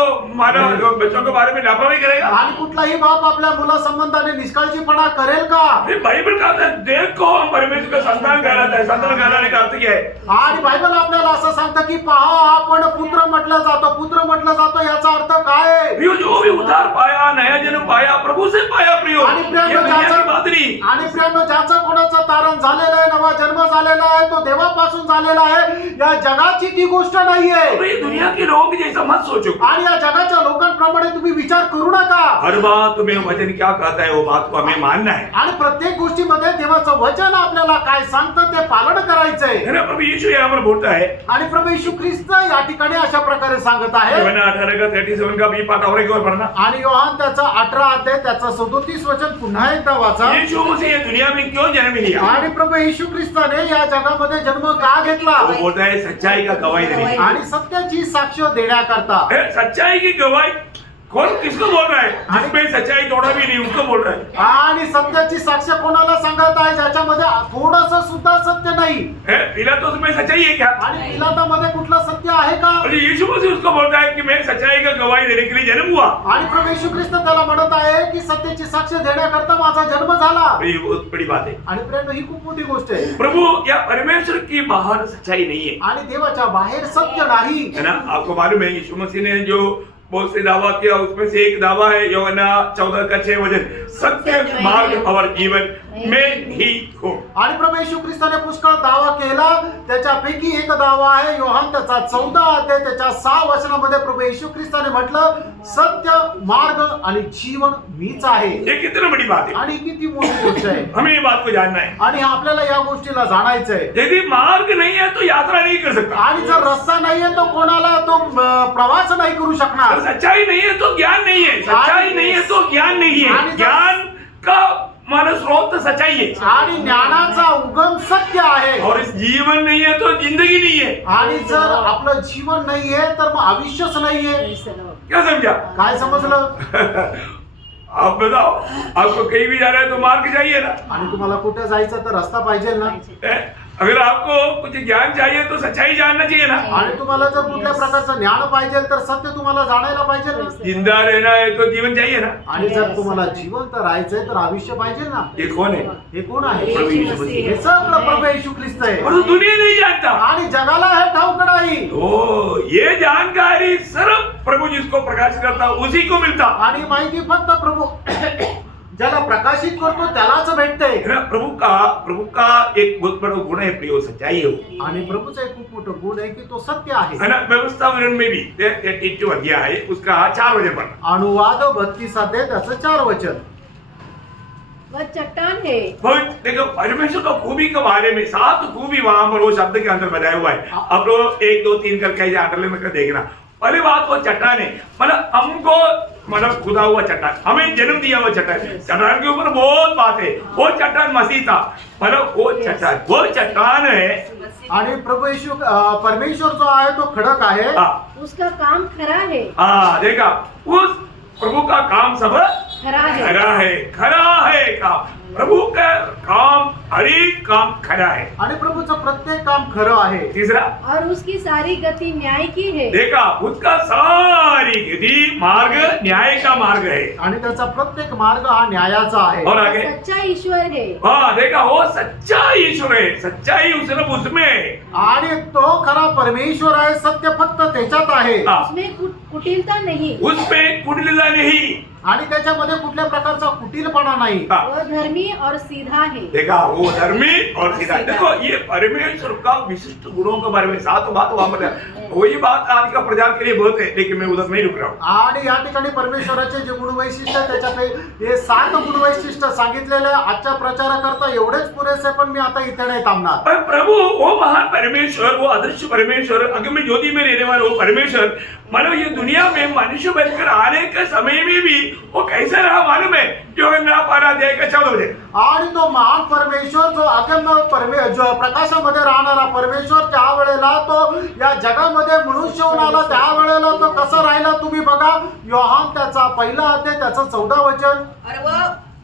बच्चों के बारे में लापरवाही करेगा? आणि कुठलाही बाप आपल्या मुला संबंधाने निष्काळजीपणा करेल का? ये बाइबल का देखो हम परमेश्वर का संतान कहलाता है। संतान कहलाने का अर्थ क्या है? आणि बायबल आपल्याला असं सांगतं की पहा आपण पुत्र म्हटलं जातो, पुत्र म्हटलं जातो, याचा अर्थ काय आहे? प्रियो, जो भी उद्धार पाया, नया जन्म पाया, प्रभु से पाया प्रियो। आणि ये प्रियांनो दुनिया की ज्याचा बात नहीं। आणि प्रियांनो ज्याचा कोणाचा तारण झालेला आहे, नवा जन्म झालेला आहे, तो देवापासून झालेला आहे. या जगाची ती गोष्ट नाहीये. तो ये दुनिया के लोग जैसा मत सोचो। आणि या जगाच्या लोकांप्रमाणे तुम्ही विचार करू नका. हर बात तुम्हें वचन क्या कहता है वो बात को हमें मानना है। आणि प्रत्येक गोष्टीमध्ये देवाचं वचन आपल्याला काय सांगतं ते पालन करायचंय. है ना? प्रभु यीशु यहाँ पर बोलता है, आणि प्रभू येशू ख्रिस्त या ठिकाणी अशा प्रकारे सांगत आहे. यूहन्ना 18 का 37 का भी पाठ और एक और पढ़ना। आणि योहान त्याचा 18 अध्याय त्याचा 37 वचन पुन्हा एकदा वाचा. यीशु मसीह ये दुनिया में क्यों जन्म लिया? आणि प्रभू येशू ख्रिस्ताने या जगामध्ये जन्म का घेतला? वो बोलता है सच्चाई का गवाही देने। आणि सत्याची साक्ष देण्याकरता. सच्चाई की गवाही कौन किसको बोल रहा है? जिसमें सच्चाई थोड़ा भी नहीं उसको बोल रहा है। आणि सत्याची साक्ष कोणाला सांगत आहे? ज्याच्यामध्ये थोडंसं सुद्धा सत्य नाही. पिलातुस में सच्चाई है क्या? आणि पिलातामध्ये कुठलं सत्य आहे का? और यीशु मसीह उसको बोलता है कि मैं सच्चाई का गवाही देने के लिए जन्म हुआ। आणि प्रभू येशू ख्रिस्त त्याला म्हणत आहे की सत्याची साक्ष देण्याकरता माझा जन्म झाला. ये बहुत बड़ी बात है। आणि प्रेम ही खूप मोठी गोष्ट आहे. प्रभु या परमेश्वर की बाहर सच्चाई नहीं है, आणि देवाच्या बाहेर सत्य नाही. है ना? आपको मालूम है यीशु मसीह ने जो बहुत से दावा किया, उसमें से एक दावा है यूहन्ना 14 का 6 वचन, सत्य मार्ग और जीवन में ही हो। आणि प्रभू येशू ख्रिस्ताने पुष्कळ दावा केला. त्याच्यापैकी एक दावा आहे योहान त्याचा 14 अध्याय त्याच्या 6 वचनामध्ये प्रभू येशू ख्रिस्ताने म्हटलं सत्य मार्ग आणि जीवन मीच आहे. ये कितनी बड़ी बात है। आणि किती मोठी गोष्ट आहे. हमें ये बात को जानना है। आणि आपल्याला या गोष्टीला जाणायचंय. यदि मार्ग नहीं है तो यात्रा नहीं कर सकता। आणि जर रस्ता नाहीये तो कोणाला तो प्रवास नहीं करू शकणार. सच्चाई नहीं है तो ज्ञान नहीं है, सच्चाई नहीं है तो ज्ञान नहीं है। ज्ञान का मानस स्रोत सच्चाई है, आणि ज्ञानाचा उगम सत्य आहे. और इस जीवन नहीं है तो जिंदगी नहीं है। आणि जर आपलं जीवन नाहीये तर मग आयुष्यच नाहीये. क्या समझा? काय समजलं? आप बताओ, आपको कहीं भी जाना है तो मार्ग चाहिए ना? आणि तुम्हाला कुठे जायचं तर रस्ता पाहिजे ना. अगर आपको कुछ ज्ञान चाहिए तो सच्चाई जानना चाहिए ना? आणि तुम्हाला जर कुठल्या प्रकारचं ज्ञान पाहिजे तर सत्य तुम्हाला जाणायला पाहिजे ना. जिंदा रहना है तो जीवन चाहिए ना? आणि जर तुम्हाला जिवंत राहायचंय तर आयुष्य पाहिजे ना. ये कौन है? हे कोण आहे? प्रभू येशू मसीह. हे सगळं प्रभु येशू ख्रिस्त आहे. और दुनिया नहीं जानता। आणि जगाला हे ठाऊक आहे ओ ये जानकारी सिर्फ प्रभु जिसको प्रकाशित करता उसी को मिलता। आणि माहिती फक्त प्रभु ज्याला प्रकाशित करतो त्यालाच भेटते। है ना, प्रभु का एक बहुत बड़ा गुण है प्रियो, सच्चाई है वो। आणि प्रभूचा एक खूप मोठं गुण आहे की तो सत्य आहे। है ना, व्यवस्था विवरण में भी 32 अध्याय है, उसका 4 वचन पढ़ना। अनुवाद 32 अध्याय त्याचं 4 वचन। वह चट्टान है। बहुत देखो परमेश्वर का खूबी के बारे में 7 खूबी वहां पर वो शब्द के अंदर बताया हुआ है। अब तो 1 2 3 करके अंडरलाइन कर देखना। पहली बात वो चट्टान है, मतलब हमको मतलब खुदा हुआ चट्टान, हमें जन्म दिया हुआ चट्टान। चट्टान के ऊपर बहुत बात है। वो चट्टान मसीह था, मतलब वो चट्टान है। आणि प्रभू येशू परमेश्वर जो आहे तो खडक आहे। उसका काम खरा है। देखा, उस प्रभु का काम सब खरा है काम। प्रभु का काम, हर एक काम खरा है। आणि प्रभूचं प्रत्येक काम खरं आहे। तीसरा, और उसकी सारी गति न्याय की है। देखा, उसका सारी गति मार्ग न्याय का मार्ग है। आणि त्याचा प्रत्येक मार्ग हा न्यायाचा आहे। और आगे, सच्चा ईश्वर है। देखा, वो सच्चा ईश्वर है, सच्चाई सिर्फ उसमें है। आणि तो खरा परमेश्वर आहे, सत्य फक्त त्याच्यात आहे। उसमें कुटिलता नहीं। उसमें कुटिलता नहीं। आणि त्याच्यामध्ये कुठल्या प्रकारचा कुटिलपणा नाही। वो धर्मी और सीधा है। देखा, वो धर्मी और सीधा। देखो, ये परमेश्वर का विशिष्ट गुणों के बारे में 7 बात वहां पर वही बात आज का प्रचार के लिए बहुत है, लेकिन मैं उधर नहीं रुक रहा हूँ। आणि या ठिकाणी परमेश्वराचे जे गुणवैशिष्ट्य त्याच्यापे हे 7 गुणवैशिष्ट्य सांगितलेले आजच्या प्रचाराकरता एवढेच पुरेसे, पण मी आता इथे नाही थांबणार। पर प्रभु वो महान परमेश्वर, वो अदृश्य परमेश्वर, अगम ज्योति में रहने वाला वो परमेश्वर, मानो ये दुनिया में मनुष्य बनकर आने के समय में भी वो कैसा रहा मालूम है? यूहन्ना 12 अध्याय का 14 वचन। आणि तो महान परमेश्वर जो अगम्य जो प्रकाशामध्ये राहणारा परमेश्वर, त्यावेळेला तो या जगामध्ये मनुष्य होऊन आला, त्यावेळेला तो कसा राहिला तुम्ही बघा। योहान त्याचा 1 अध्याय त्याचं 14 वचन।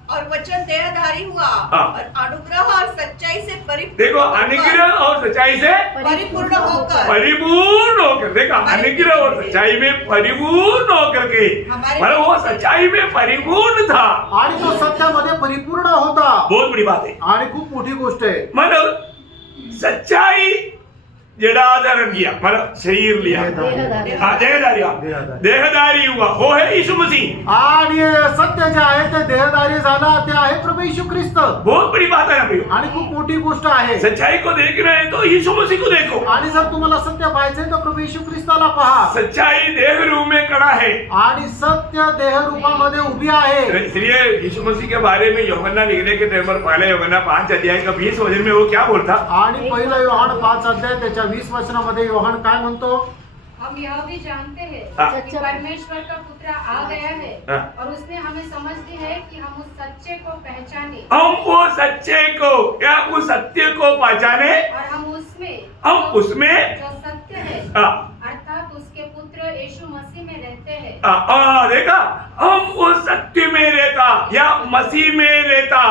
और वचन देहधारी हुआ और अनुग्रह और सच्चाई से देखो, अनुग्रह और सच्चाई से परिपूर्ण होकर, देखा, अनुग्रह और सच्चाई में परिपूर्ण होकर के, मतलब वो सच्चाई में परिपूर्ण था आणि तो सत्यामध्ये परिपूर्ण होता। बहुत बड़ी बात है आणि खूप मोठी गोष्ट आहे। मतलब सच्चाई जड़ाधारण किया, मतलब शरीर लिया, देहधारी हुआ, वो है यीशु मसीह। आणि सत्य जे आहे ते देहधारी झाला, ते आहे प्रभू येशू ख्रिस्त। बहुत बड़ी बात है ना प्रियो। आणि खूप मोठी गोष्ट आहे। सच्चाई को देखना है तो यीशु मसीह को देखो। आणि जर तुम्हाला सत्य पाहायचे तर प्रभू येशू ख्रिस्ताला पहा। सच्चाई देह रूप में खड़ा है आणि सत्य देह रूपामध्ये उभी आहे। इसलिए यीशु मसीह के बारे में यूहन्ना लिखने के टाइम पर पहले यूहन्ना 5 अध्याय का 20 वचन में वो क्या बोलता? आणि पहिला योहान 5 अध्याय त्याच्या 20 वचनामध्ये योहान काय म्हणतो? हम यह भी जानते हैं कि परमेश्वर का पुत्र आ गया है और उसने हमें समझ दी है कि हम उस सच्चे को पहचाने, हम वो सच्चे को या उस सत्य को पहचाने, और हम उसमें जो सत्य है अर्थात उसके पुत्र यीशु मसीह में रहते हैं। देखा, हम उस सत्य में रहता या मसीह में रहता।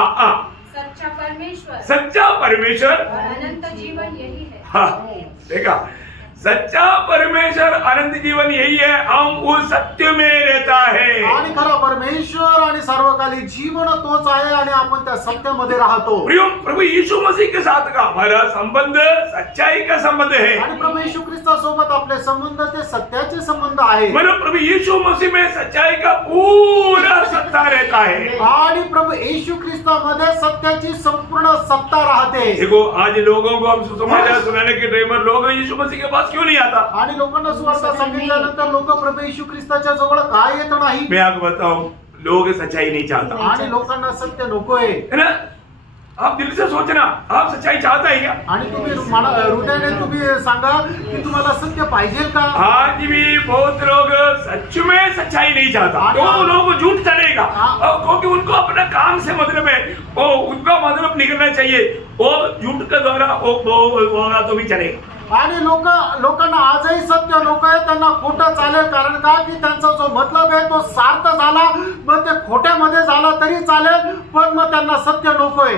सच्चा परमेश्वर और अनंत जीवन यही है। देखा, सच्चा परमेश्वर अनंत जीवन यही है, हम उस सत्य में रहता है। आणि खरा परमेश्वर आणि सर्वकालिक जीवन तोच आहे आणि आपण त्या सत्यामध्ये राहतो। प्रभु यीशु मसीह के साथ का हमारा संबंध सच्चाई का संबंध है। आणि प्रभू येशू ख्रिस्तासोबत आपले संबंध ते सत्याचे संबंध आहे। मतलब प्रभु यीशु मसीह में सच्चाई का पूरा सत्ता रहता है। आणि प्रभू येशू ख्रिस्तामध्ये सत्याची संपूर्ण सत्ता राहते। देखो, आज लोगों को हम सुसमाचार सुनाने के टाइम पर लोग यीशु मसीह के पास क्यों नहीं आता? आणि लोकांना सुवार्ता सांगितल्यानंतर लोक प्रभू येशू ख्रिस्ताच्या जवळ काय येत नाही? मैं आपको बताऊं, लोग सच्चाई नहीं चाहता आणि लोकांना सत्य नकोय, है ना? आप दिल से सोचना, आप सच्चाई चाहता है क्या? आणि तुम्ही हृदयाने तुम्ही सांगा की तुम्हाला सत्य पाहिजे का? आज भी बहुत लोग सच में सच्चाई नहीं चाहता, तो लोगों को झूठ चलेगा क्योंकि उनको अपना काम से मतलब है, वो उनका मतलब निकलना चाहिए, वो झूठ के द्वारा वो तो भी चलेगा। आणि लोकांना आजही सत्य नको आहे, त्यांना खोटं चालेल, कारण का की त्यांचा जो मतलब आहे तो सार्थ झाला, मग ते खोट्यामध्ये झाला तरी चालेल, पण मग त्यांना सत्य नकोय।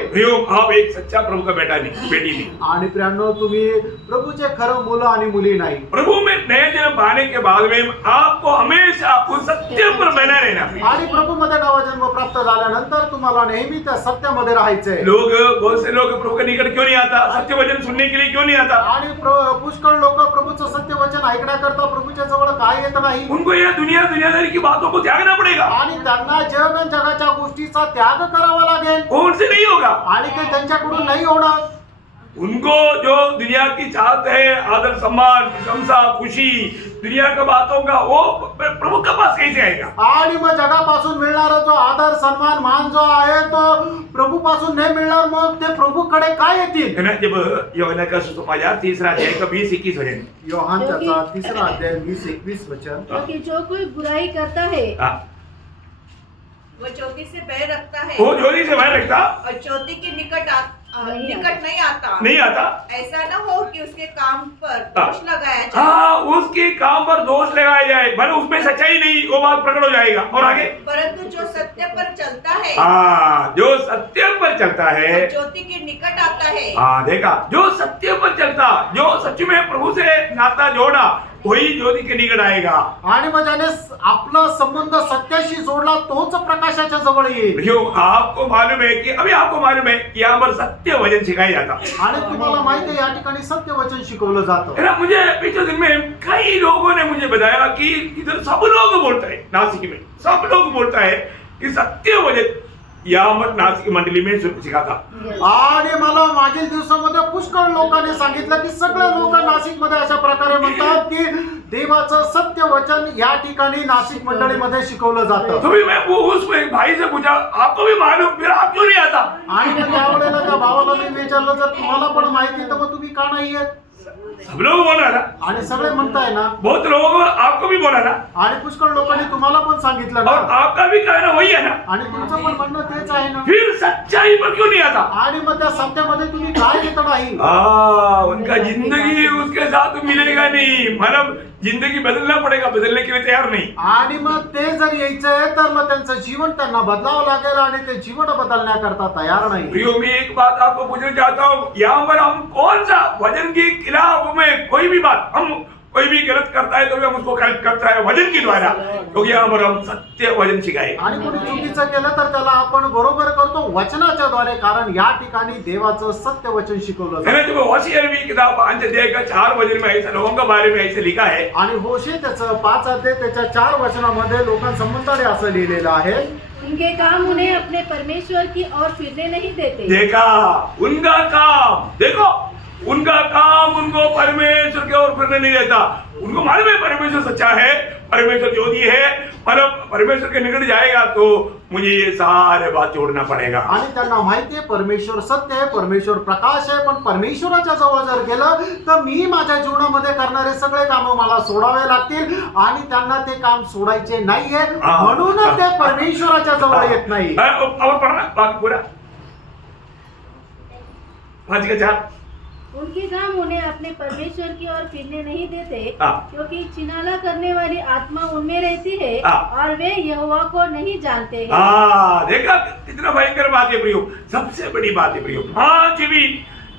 आप एक सच्चा प्रभु का बेटा नहीं, बेटी नहीं। आणि प्रियांनो, तुम्ही प्रभूचे खरं मुलं आणि मुली नाही। प्रभु में नया जन्म पाने के बाद में आपको हमेशा उस सत्य पर बना रहना। आणि प्रभू मध्ये नवा जन्म प्राप्त झाल्यानंतर तुम्हाला नेहमी त्या सत्यामध्ये राहायचंय। बहुत से लोग प्रभु के निकट क्यों नहीं आता? सत्य वचन सुनने के लिए क्यों नहीं आता? आणि पुष्कळ लोक प्रभूचं सत्य वचन ऐकण्याकरता प्रभूच्या जवळ काय येत नाही उनको यह दुनियादारी की बातों को त्यागना पड़ेगा आणि त्यांना जग आणि जगाच्या गोष्टीचा त्याग करावा लागेल वो उनसे नहीं होगा आणि ते त्यांच्याकडून नाही होणार उनको जो दुनिया की चाहत है आदर सम्मान प्रशंसा खुशी दुनिया की बातों का वो प्रभु के पास कैसे आएगा आणि मग जगापासून मिळणारा जो आदर सन्मान मान जो आहे तो प्रभू पासून नाही मिळणार मग ते प्रभूकडे काय येतील है ना जब यूहन्ना का सुसमाचार 3 अध्याय का 20-21 वचन योहान त्याचा 3 अध्याय 20-21 वचन क्योंकि जो कोई बुराई करता है हाँ, वो ज्योति से भय रखता है वो ज्योति से भय रखता और ज्योति के निकट नहीं आता नहीं आता ऐसा न हो कि उसके काम पर हाँ। दोष लगाया जाए हाँ उसके काम पर दोष लगाया जाए भले उसमें सच्चाई नहीं वो बात प्रकट हो जाएगा और आगे परंतु जो सत्य पर चलता है हाँ जो सत्य पर चलता है वो ज्योति के निकट आता है हाँ देखा जो सत्य पर चलता जो सच में प्रभु से नाता जोड़ा वही ज्योति के निकट आएगा आणि मग ज्याने आपला संबंध सत्याशी जोडला तोच प्रकाशाच्या जवळ येईल क्यों आपको मालूम है कि अभी आपको मालूम है कि यहाँ पर सत्य वचन सिखाया जाता आणि तुम्हाला माहिती आहे या ठिकाणी सत्य वचन शिकवलं जातं है ना मुझे पिछले दिन में कई लोगों ने मुझे बताया कि इधर सब लोग बोलता है नासिक में सब लोग बोलता है कि सत्य वचन यहाँ पर नासिक मंडली में सिखाता आणि मला मागील दिवसामध्ये पुष्कळ लोकांनी सांगितलं की सगळे लोक नाशिक मध्ये अशा प्रकारे म्हणतात की देवाचं सत्य वचन या ठिकाणी नाशिक मंडळीमध्ये शिकवलं जातं तो भी मैं वो उस भाई से पूछा आपको भी मालूम फिर आप क्यों नहीं आता आणि मग त्यावेळेला त्या भावाला मी विचारलं जर तुम्हाला पण माहिती तर मग तुम्ही का नाही येत सब लोग बोला ना आणि सगळे म्हणताय ना बहुत लोगों को आपको भी बोला ना आणि पुष्कळ लोकांनी तुम्हाला पण सांगितलं और ना आपका भी कहना वही है ना आणि तुमचं पण म्हणणं तेच आहे ना फिर सच्चाई पर क्यों नहीं आता आणि मग त्या सत्यामध्ये तुम्ही काय घेत नाही उनका जिंदगी उसके साथ मिलेगा नहीं मतलब जिंदगी बदलना पड़ेगा बदलने के लिए तैयार नहीं आणि मग ते जर यायचंय तर मग त्यांचं जीवन त्यांना बदलावं लागेल आणि ते जीवन बदलण्याकरता तयार नाही प्रियो मैं एक बात आपको पूछना चाहता हूँ यहाँ पर हम कौन सा वचन के खिलाफ में कोई भी बात हम कोई भी गलत करता है तो भी हम उसको करेक्ट करता है वचन के द्वारा क्योंकि यहाँ पर हम सत्य वचन सिखाए आणि कोणी चुकीचं केलं तर त्याला आपण बरोबर करतो वचनाच्या द्वारे कारण या ठिकाणी देवाचं सत्य वचन शिकवलं है ना जातं जब होशियार भी किताब 5 अध्याय का 4 वचन में ऐसे लोगों के बारे में ऐसे लिखा है आणि होशे त्याचं 5 अध्याय त्याच्या 4 वचनामध्ये लोकांसंबंधाने असं लिहिलेलं आहे उनके काम उन्हें अपने परमेश्वर की ओर फिरने नहीं देते देखा उनका काम देखो उनका काम उनको परमेश्वर की ओर फिरने नहीं देता उनको मालूम है परमेश्वर सच्चा है परमेश्वर ज्योति है परमेश्वर के निकट जाएगा तो मुझे ये सारे बात छोड़ना पड़ेगा आणि त्यांना माहिती आहे परमेश्वर सत्य आहे परमेश्वर प्रकाश आहे पण परमेश्वराच्या जवळ जर गेलं तर मी माझ्या जीवनामध्ये करणारे सगळे काम मला सोडावे लागतील आणि त्यांना ते काम सोडायचे नाहीये म्हणूनच ते परमेश्वराच्या जवळ येत नाही और पढ़ना बाकी पूरा 5 का 4 उनके काम उन्हें अपने परमेश्वर की ओर फिरने नहीं देते हाँ। क्योंकि छिनाला करने वाली आत्मा उनमें रहती है हाँ। और वे यहोवा को नहीं जानते हैं देखा कितना भयंकर बात है प्रियो सबसे बड़ी बात है प्रियो आज भी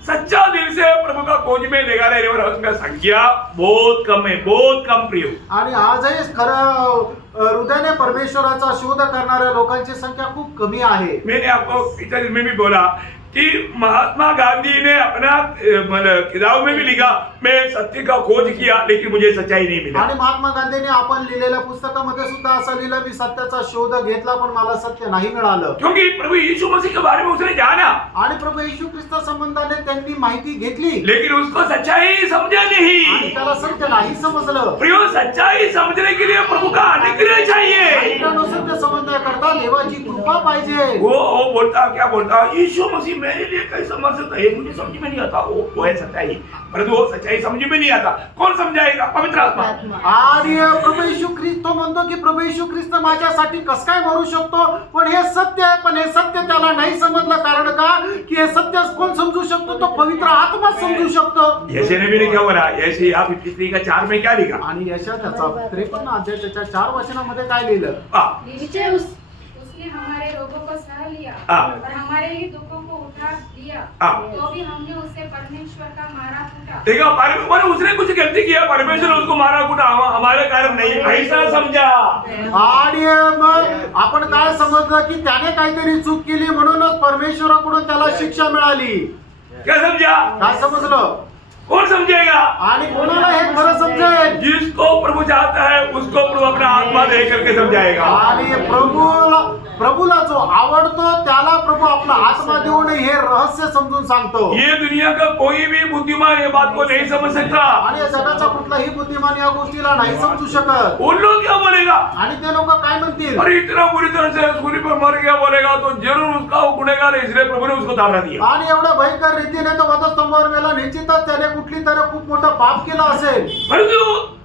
सच्चा दिल से प्रभु का खोज में लगा रहने वाला उनका संख्या बहुत कम है बहुत कम प्रियो आणि आजही खरं हृदयाने परमेश्वराचा शोध करणाऱ्या लोकांची संख्या खूप कमी आहे मैंने आपको पिछले दिन में भी बोला कि महात्मा गांधी ने अपना किताब में भी लिखा मैं सत्य का खोज किया लेकिन मुझे सच्चाई नहीं मिला आणि महात्मा गांधीने आपण लिहिलेल्या पुस्तकामध्ये सुद्धा असं लिहिलं मी सत्याचा शोध घेतला पण मला सत्य नाही मिळालं क्योंकि प्रभु यीशु मसीह के बारे में उसने जाना आणि प्रभू येशू ख्रिस्त संबंधाने त्यांनी माहिती घेतली लेकिन उसको सच्चाई समझा आणि नहीं त्याला सत्य नाही समजलं प्रियो सच्चाई समझने के लिए प्रभु का अनुग्रह चाहिए मित्रांनो, सत्य समजण्याकरता देवाची कृपा पाहिजे वो बोलता क्या बोलता यीशु मसीह मेरे लिए कैसा मर सकता है मुझे समझ में नहीं आता वो है सच्चाई परंतु वो सच्चाई समझ में नहीं आता कौन समझाएगा पवित्र आत्मा आणि प्रभू येशू ख्रिस्त तो म्हणतो की प्रभू येशू ख्रिस्त माझ्यासाठी कस काय मरू शकतो पण हे सत्य आहे पण हे सत्य त्याला नाही समजलं कारण का की हे सत्य कोण समजू शकतो तो पवित्र आत्मा समजू शकतो यशे नबी ने क्या बोला यशे 53 का 4 में क्या लिखा आणि यशा त्याचा 53 अध्याय त्याच्या 4 वचनामध्ये काय लिहिलं नीचे उसने हमारे रोगों को सह लिया हाँ। और हमारे ही दुखों को उठा दिया हाँ। तो भी हमने उसे परमेश्वर का मारा कूटा देखा पर उसने कुछ गलती किया परमेश्वर उसको मारा कूटा हमारे कारण नहीं ऐसा समझा आणि मग आपण काय समजलं की त्याने काहीतरी चूक केली म्हणूनच परमेश्वराकडून त्याला शिक्षा मिळाली क्या समझा काय समजलं कौन समझेगा आणि कोणाला हे खरं समजेल प्रभु चाहता है उसको प्रभु अपना आत्मा दे करके समझाएगा। आणि प्रभूला जो आवडतो त्याला प्रभु आपला आत्मा देऊन हे रहस्य समजून सांगतो. ये दुनिया का कोई भी बुद्धिमान ये बात को नहीं समझ सकता। आणि या जगाचा कुठलाही बुद्धिमान या गोष्टीला नाही समजू शकत. उन लोग क्या बोलेगा? आणि ते लोक काय म्हणतील? अरे इतना बुरी तरह से सूर्य पर मर गया बोलेगा तो जरूर उसका वो गुनहगार है, इसलिए प्रभु ने उसको तारा दिया। आणि एवढ्या भयंकर रीतीने तो वधस्तंभावर मेला, निश्चितच त्याने कुठली तरी खूप मोठं पाप केलं असेल. परंतु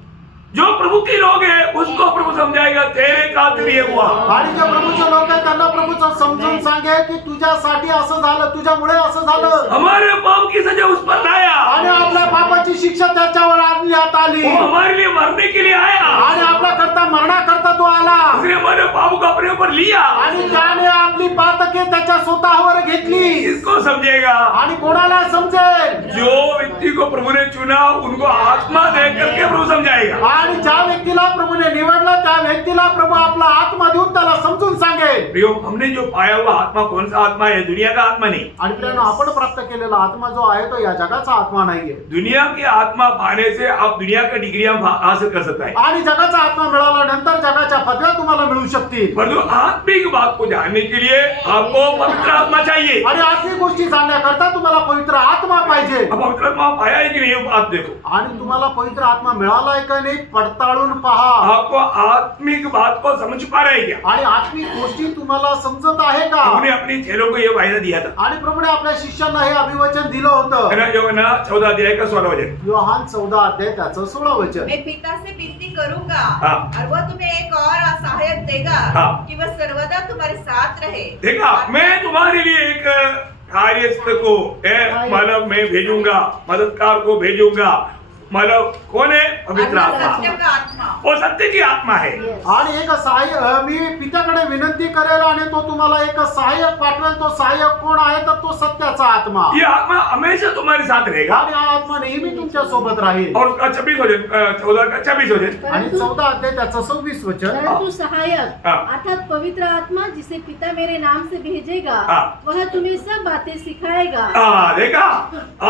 जो प्रभु के लोग हैं उसको प्रभु समझाएगा तेरे खातिर ये हुआ। आणि जे प्रभूचे लोक आहेत त्यांना प्रभूचं समजून सांगे की तुझ्यासाठी असं झालं, तुझ्यामुळे असं झालं. हमारे पाप की सजा उस पर लाया आणि आपल्या पापाची शिक्षा त्याच्यावर आणण्यात आली. वो हमारे लिए मरने के लिए आया आणि आपला करता मरणाकरता तो आला. उसने हमारे पाप को अपने ऊपर लिया। आणि त्याने आपली पातके त्याच्या स्वतःवर घेतली. इसको समझेगा आणि कोणाला समजेल? जो व्यक्ति को प्रभु ने चुना उनको आत्मा दे करके प्रभु समझाएगा। आणि ज्या व्यक्तीला प्रभूने निवडलं त्या व्यक्तीला प्रभू आपला आत्मा देऊन त्याला समजून सांगेल. प्रियो, हमने जो पाया हुआ आत्मा कौन सा आत्मा है? दुनिया का आत्मा नहीं। आणि प्रियानो, आपण प्राप्त केलेला आत्मा जो आहे तो या जगाचा आत्मा नाहीये. दुनिया की आत्मा पाने से आप दुनिया का डिग्रियां हासिल कर सकता है, आणि जगाचा आत्मा मिळाल्यानंतर जगाच्या पदव्या तुम्हाला मिळू शकतील. परंतु आत्मिक बात को जानने के लिए आपको पवित्र आत्मा चाहिए। आणि आत्मिक गोष्टी जाणण्याकरता तुम्हाला पवित्र आत्मा पाहिजे. अब पवित्र आत्मा पाया है कि नहीं, ये बात देखो। आणि तुम्हाला पवित्र आत्मा मिळालाय का नाही पडताळून पहा. आपको आत्मिक बात को समझ पा रहे हैं क्या? आणि आत्मिक गोष्टी तुम्हाला समजत आहे का? हमने अपने चेलों को ये वायदा दिया था, आणि प्रभूने आपल्या शिष्यांना हे अभिवचन दिलं होतं. है ना? योहाना 14 अध्याय का 16 वचन। योहान 14 अध्याय त्याचं 16 वचन. मैं पिता से विनती करूंगा हाँ। और वो तुम्हें एक और सहायक देगा हाँ। कि वह सर्वदा तुम्हारे साथ रहे। देखा, मैं तुम्हारे लिए एक कार्यस्थ को मतलब मैं भेजूंगा, मददगार को भेजूंगा। मतलब कौन है? पवित्र सत्य आत्मा। का आत्मा। वो सत्य की आत्मा है। आणि एक सहाय्य मी पित्याकडे विनंती करेल आणि तो तुम्हाला एक सहाय्यक पाठवेल. तो सहाय्यक कोण आहे? तर तो सत्याचा आत्मा. ये आत्मा हमेशा तुम्हारे साथ रहेगा। आणि हा आत्मा नेहमी तुमच्या सोबत राहील. और उसका 26 वचन 14 का 26 वचन। आणि 14 अध्याय त्याचं 26 वचन. परंतु सहायक हाँ। अर्थात पवित्र आत्मा जिसे पिता मेरे नाम से भेजेगा हाँ। वह तुम्हें सब बातें सिखाएगा। देखा,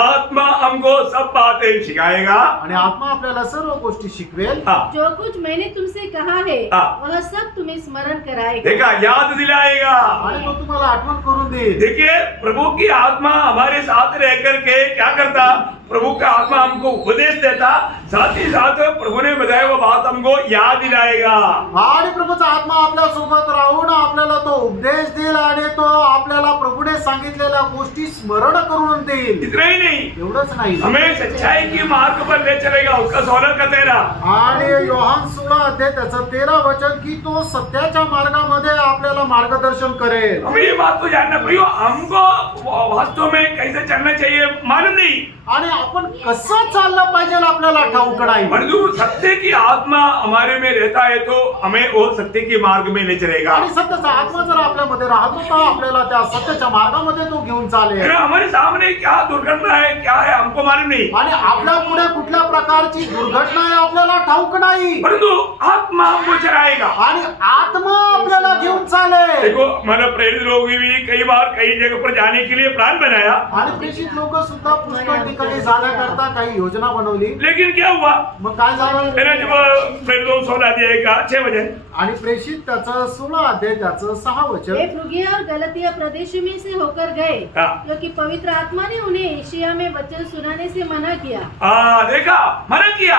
आत्मा हमको सब बातें सिखाएगा। आणि आत्मा आपल्याला सर्व गोष्टी शिकवेल. जो कुछ मैंने तुमसे कहा है हाँ। वह सब तुम्हें स्मरण कराएगा। देखा, याद दिलाएगा। आणि तो तुम्हाला आठवण करून देईल. देखिए, प्रभु की आत्मा हमारे साथ रह करके क्या करता? प्रभु का आत्मा हमको उपदेश देता, साथ ही साथ प्रभु ने बताया वो बात हमको याद दिलाएगा। आणि प्रभूचा आत्मा आपल्या सोबत राहून आपल्याला तो उपदेश देईल आणि तो आपल्याला प्रभूने सांगितलेल्या गोष्टी स्मरण करून देईल. इतना ही नहीं, एवढंच नाही, हमें सच्चाई की मार्ग पर ले चलेगा। उसका 16 का 13। आणि योहान 16 अध्याय त्याचं 13 वचन की तो सत्याच्या मार्गामध्ये आपल्याला मार्गदर्शन करेल. हमें ये बात तो जानना पड़ेगा, हमको वास्तव में कैसे चलना चाहिए मालूम नहीं, आणि आपण कसं चाललं पाहिजे आपल्याला ठाऊक नाही. परंतु सत्य की आत्मा हमारे में रहता है तो हमें वो सत्य के मार्ग में ले चलेगा। आणि सत्याचा आत्मा जर आपल्यामध्ये राहतो तर आपल्याला त्या सत्याच्या मार्गामध्ये तो घेऊन चालेल. है ना? हमारे सामने क्या दुर्घटना है, क्या है, हमको मालूम नहीं, आणि आपल्या पुढे कुठल्या प्रकारची दुर्घटना आहे आपल्याला ठाऊक नाही. परंतु आत्मा हमको चलाएगा। आणि आत्मा आपल्याला घेऊन चालेल. देखो, मैंने प्रेरित लोग भी कई बार कई जगह पर जाने के लिए प्लान बनाया, आणि प्रेषित लोक सुद्धा पुष्कळ ठिकाणी जाण्याकरता काही योजना बनवली. लेकिन क्या हुआ? मग काय झालं? है ना? जब प्रेरितों 16 अध्याय का 6 वचन। आणि प्रेषित त्याचं 16 अध्याय त्याचं 6 वचन. वे फ्रुगिया और गलतिया प्रदेश में से होकर गए हाँ। क्योंकि पवित्र आत्मा ने उन्हें एशिया में वचन सुनाने से मना किया। देखा, मना किया,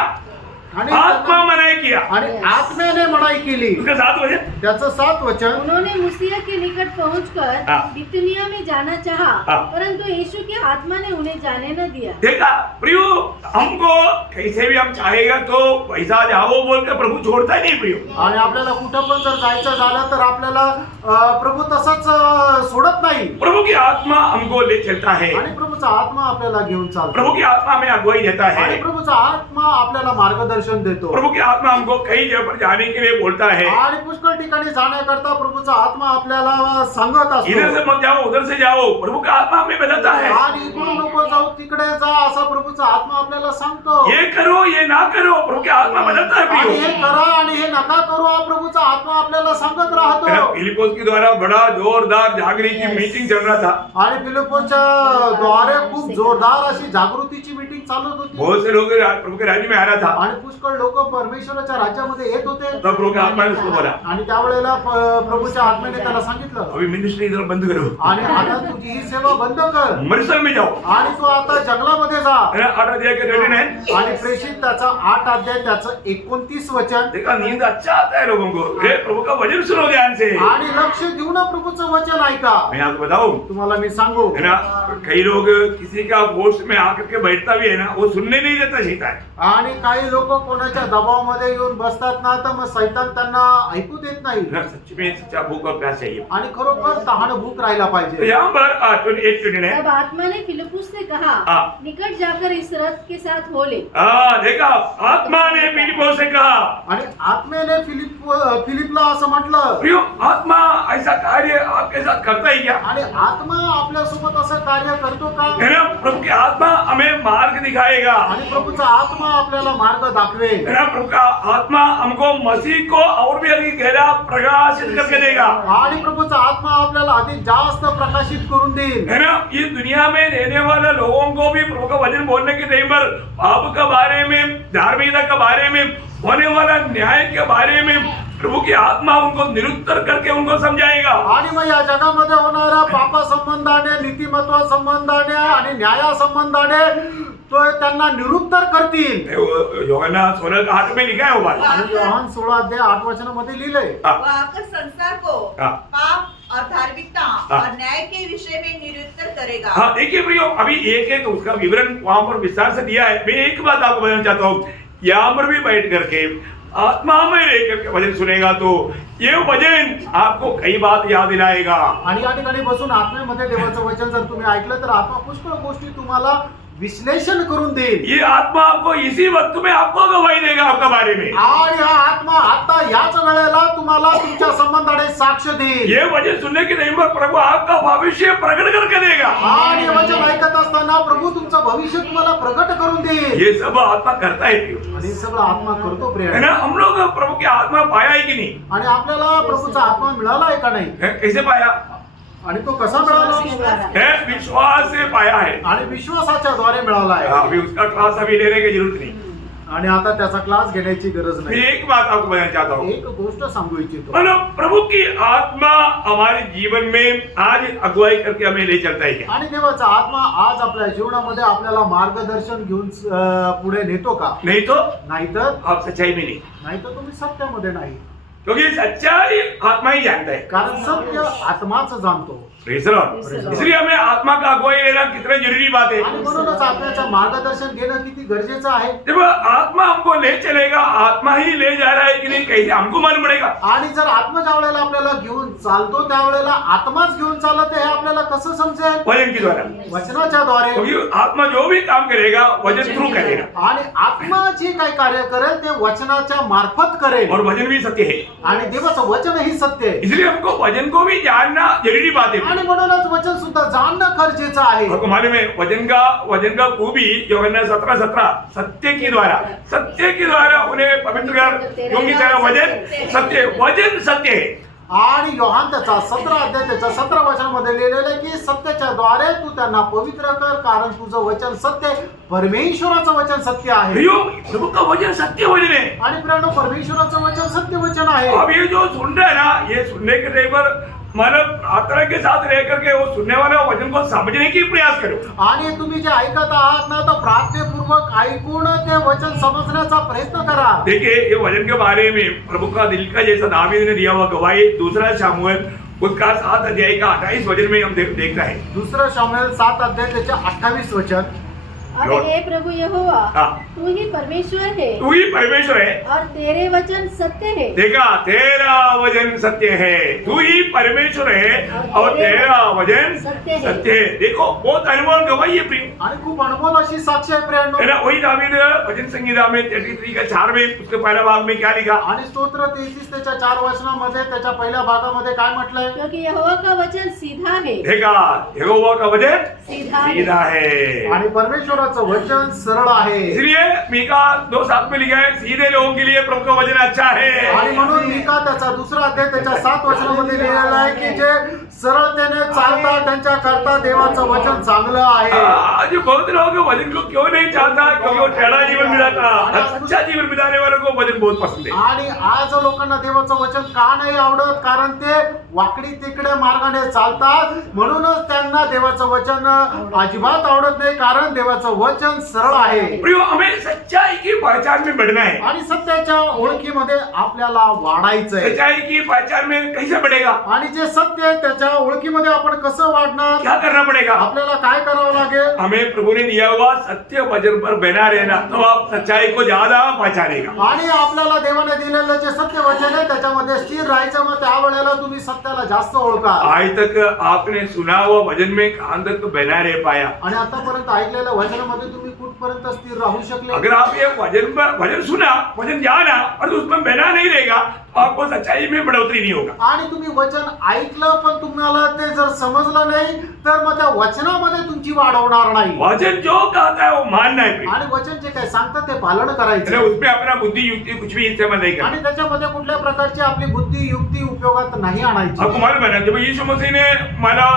आणि आत्मा मना किया। आणि आत्म्याने मनाई केली. उसका 7 वचन। त्याचं 7 वचन. उन्होंने मूसिया के निकट पहुंचकर हाँ। बितुनिया में जाना चाहा, हाँ। परंतु यीशु की आत्मा ने उन्हें जाने न दिया। देखा प्रियो, हमको कैसे भी हम चाहेगा तो वैसा जाओ बोलकर प्रभु छोड़ता ही नहीं प्रियो। आणि आपल्याला कुठं पण जर जायचं झालं तर आपल्याला प्रभू तसंच सोडत नाही. प्रभु की आत्मा हमको ले चलता है, आणि प्रभूचा आत्मा आपल्याला घेऊन चालतो. प्रभु की आत्मा हमें अगुवाई देता आणि है, प्रभूचा आत्मा आपल्याला मार्गदर्शन देतो. प्रभु की आत्मा हमको कई जगह पर जाने के लिए बोलता है। आणि पुष्कळ ठिकाणी जाण्याकरता प्रभूचा आत्मा आपल्याला सांगत इधर से असतो. मत जाओ, उधर से जाओ, प्रभु का आत्मा हमें बताता है। आणि इकडून नको जाऊ तिकडे जा असं प्रभूचा आत्मा आपल्याला सांगतो. ये करो, ये ना करो, प्रभु की आत्मा बताता है आणि हे प्रियो। करा आणि हे नका करू हा प्रभूचा आत्मा आपल्याला सांगत है ना? राहतो. फिलिपोस के द्वारा बड़ा जोरदार जागरण की मीटिंग चल रहा था। आणि फिलिपोसच्या द्वारे खूप जोरदार अशी जागृतीची मीटिंग चालत होती. बहुत से लोग प्रभु के राज्य में आ रहा था। आणि पुष्कळ लोक परमेश्वराच्या राज्यामध्ये येत होते तब प्रभु के आत्मा ने उसको बोला आणि त्यावेळेला प्रभूच्या आत्म्याने त्याला सांगितलं अभी मिनिस्ट्री इधर बंद करो आणि आता तुझी ही सेवा बंद कर मरिसल में जाओ आणि तो आता जंगलामध्ये जा है ना 8 अध्याय के 39 आणि प्रेषित त्याचा 8 अध्याय त्याचं 29 वचन देखा नींद अच्छा आता है लोगों को हे प्रभु का वचन सुनो ध्यान से आणि लक्ष देऊ ना प्रभूचं वचन ऐका मैं आपको बताऊं तुम्हाला मी सांगू है ना कई लोग किसी का बोर्ड में आकर के बैठता भी है ना वो सुनने नहीं देता शैतान आणि काही लोक कोणाच्या दबावामध्ये येऊन बसतात ना तर मग सैतान त्यांना ऐकू देत नाही ना सच में सच्चा भूख और प्यास चाहिए आणि खरोखर तहान भूक राहायला तो पाहिजे यहाँ पर 28-29 तब आत्मा ने फिलिपुस से कहा हाँ। निकट जाकर इस रथ के साथ हो ले। देखा आत्मा ने फिलिप्पोस से कहा आणि आत्म्याने फिलिपला असं म्हटलं प्रियो आत्मा ऐसा कार्य आपके साथ करता ही क्या आणि आत्मा आपल्या सोबत असं कार्य करतो का है ना प्रभु की आत्मा हमें मार्ग दिखाएगा आणि प्रभूचा आत्मा आपल्याला मार्ग दाखवेल है ना प्रभु का आत्मा हमको मसीह को और भी अधिक गहरा प्रकाशित करके देगा आणि प्रभूचा आत्मा आपल्याला अधिक जास्त प्रकाशित करून देईल है ना इस दुनिया में रहने वाले लोगों को भी प्रभु का वचन बोलने के टाइम पर पाप के बारे में धार्मिकता के बारे में होने वाला न्याय के बारे में प्रभु की आत्मा उनको निरुत्तर करके उनको समझाएगा आणि मग या जगामध्ये होणाऱ्या पापा संबंधाने नीतिमत्व संबंधाने आणि न्याया संबंधाने तो त्यांना निरुत्तर करतील यूहन्ना 16 का 8 में लिखा है वो बात आणि योहान 16 अध्याय 8 वचनामध्ये लिहिलंय वह आकर संसार को हाँ। पाप और धार्मिकता हाँ। और न्याय के विषय में निरुत्तर करेगा। हाँ देखिए प्रियो अभी एक उसका विवरण वहां पर विस्तार से दिया है मैं एक बात आपको बताना चाहता हूँ यहाँ पर भी बैठ करके आत्मा में रह करके वचन सुनेगा तो ये वचन आपको कई बात याद दिलाएगा आणि या ठिकाणी बसून आत्म्यामध्ये देवाचं वचन जर तुम्ही ऐकलं तर आत्मा पुष्कळ गोष्टी तुम्हाला विश्लेषण करून देईल ये आत्मा आपको इसी वक्त में आपको गवाही देगा आपका बारे में आणि हा आत्मा आता याच वेळेला तुम्हाला तुमच्या संबंधाने साक्ष देईल ये वचन सुनने के टाइम पर प्रभु आपका भविष्य प्रकट करके देगा आणि हे वचन ऐकत असताना प्रभू तुमचं भविष्य तुम्हाला प्रकट करून देईल ये सब आत्मा करता है प्रियो आणि हे सगळं आत्मा करतो है प्रिय ना हम लोग प्रभु की आत्मा पाया है कि नहीं आणि आपल्याला प्रभूचा आत्मा मिळाला आहे का नाही है? कैसे पाया आणि तो कसा मिळाला है विश्वास से पाया है आणि विश्वासाच्या द्वारे मिळाला आहे अभी उसका क्लास अभी लेने की जरूरत नहीं आणि आता त्याचा क्लास घेण्याची गरज मैं नाही एक बात आपको बताना चाहता हूँ एक गोष्ट सांगू इच्छितो मतलब प्रभु की आत्मा हमारे जीवन में आज अगुवाई करके हमें ले चलता है क्या आणि देवाचा आत्मा आज आपल्या जीवनामध्ये आपल्याला मार्गदर्शन घेऊन पुढे नेतो का नहीं तो नाहीतर आप सच्चाई में नहीं नाहीतर तुम्ही सत्यामध्ये नाही क्योंकि सच्चाई आत्मा ही जानता है कारण सत्य आत्माच जाणतो Praise the Lord. इसलिए हमें आत्मा का अगुवाई लेना कितना जरूरी बात है आणि म्हणूनच आत्म्याचं मार्गदर्शन घेणं किती गरजेचं आहे जब आत्मा हमको ले चलेगा आत्मा ही ले जा रहा है कि नहीं कैसे हमको मालूम पड़ेगा आणि जर आत्मा ज्या वेळेला आपल्याला घेऊन चालतो त्यावेळेला आत्माच घेऊन चालत आहे हे आपल्याला कसं समजेल वचन के द्वारा वचनाच्या द्वारे क्योंकि आत्मा जो भी काम करेगा वचन थ्रू करेगा आणि आत्मा जे काही कार्य करेल ते वचनाच्या मार्फत करेल और वचन भी सत्य है आणि देवाचं वचन ही सत्य आहे इसलिए हमको वचन को भी जानना जरूरी बात है आणि म्हणूनच वचन सुद्धा जाणणं गरजेचं आहे आपको मालूम है वचन का खूबी यूहन्ना 17:17 सत्य के द्वारा उन्हें पवित्र कर क्योंकि तेरा वचन सत्य है आणि योहान त्याचा 17 अध्याय त्याच्या 17 वचनामध्ये लिहिलेलं आहे की सत्याच्या द्वारे तू त्यांना पवित्र कर कारण तुझं वचन सत्य आहे परमेश्वराचं वचन सत्य आहे प्रियो प्रभु का वचन सत्य वचन है आणि प्रियानो परमेश्वराचं वचन सत्य वचन आहे अब ये जो सुन रहे हैं ना ये सुनने के टाइम पर मतलब प्रार्थना के साथ रह करके वो सुनने वाले वचन को समझने की प्रयास करो आणि तुम्ही जे ऐकत आहात ना तर प्रार्थनेपूर्वक ऐकून ते वचन समजण्याचा प्रयत्न करा देखिए ये वचन के बारे में प्रभु का दिल का जैसा दावीद ने दिया हुआ गवाही दूसरा शामुएल उसका 7 अध्याय का 28 वचन में हम देख रहे हैं दुसरं शमूएल 7 अध्याय त्याचे 28 वचन और हे प्रभु यहोवा हाँ। तू ही परमेश्वर है तू ही परमेश्वर है और तेरे वचन सत्य है देखा तेरा वचन सत्य है तू ही परमेश्वर है और तेरा वचन सत्य है देखो बहुत अनुभव गवाही है प्रिय आणि खूप अनुभव अशी साक्ष आहे प्रियांनो है ना वही दावीद भजन संगीता में 33 का 4 में उसके पहला भाग में क्या लिखा आणि स्तोत्र 33 त्याच्या 4 वचनामध्ये त्याच्या पहिल्या भागामध्ये काय म्हटलंय क्योंकि यहोवा का वचन सीधा है देखा यहोवा का वचन सीधा सीधा है आणि परमेश्वराचं वचन सरळ आहे इसलिए मीका 2:7 में लिखा है सीधे लोगों के लिए प्रभु का वचन अच्छा है आणि म्हणून मीका त्याचा दुसरा अध्याय त्याच्या 7 वचनामध्ये लिहिलेला आहे की जे सरळतेने चालतात त्यांच्या करता देवाचं वचन चांगलं आहे। आज बहुत लोग वजन को क्यों नहीं चाहता, क्योंकि वो टेढ़ा जीवन बिताता, अच्छा जीवन बिताने वालों को वजन बहुत पसंद है। आणि आज लोकांना देवाचं वचन का नाही आवडत, कारण ते वाकडी तिकडे मार्गाने चालतात, म्हणूनच त्यांना देवाचं वचन अजिबात आवडत नाही, कारण देवाचं वचन सरळ आहे। प्रियो, हमें सच्चाई की पहचान में बढ़ना है। आणि सत्याच्या ओळखीमध्ये आपल्याला वाढायचंय। सच्चाई की पहचान में कैसे बढ़ेगा, आणि जे सत्य आहे त्याच्या ओळखीमध्ये आपण कसं वाढणार, क्या करना पड़ेगा? आपल्याला काय करावं लागेल? हमें प्रभु ने दिया हुआ सत्य वचन पर बना रहना, तो आप सच्चाई को ज्यादा पहचानेगा। आणि आपल्याला देवाने दिलेलं जे सत्य वचन आहे त्याच्यामध्ये स्थिर राहायचं, मग त्यावेळेला तुम्ही सत्याला जास्त ओळखा। आज तक आपने सुना हुआ वचन में कहां तक बना रह पाया? आणि आतापर्यंत ऐकलेल्या वचनामध्ये तुम्ही कुठपर्यंत स्थिर राहू शकले? अगर आप ये वचन सुना, वचन जाना और उसमें बना नहीं रहेगा, तो आपको सच्चाई में बढ़ोतरी नहीं होगा। आणि तुम्ही वचन ऐकलं पण तुम्हाला ते जर समजलं नाही तर मग त्या वचनामध्ये तुमची वाढ होणार नाही। वचन जो कहता है वो मानना है प्रिय। आणि वचन जे काय सांगतात ते पालन अरे करायचं, उसमें अपना बुद्धि युक्ति कुछ भी इस्तेमाल नहीं करना। आणि त्याच्यामध्ये कुठल्या प्रकारची आपली बुद्धी युक्ती उपयोगात नाही आणायची। आपको मालूम है ना, जब यीशु मसीह ने माना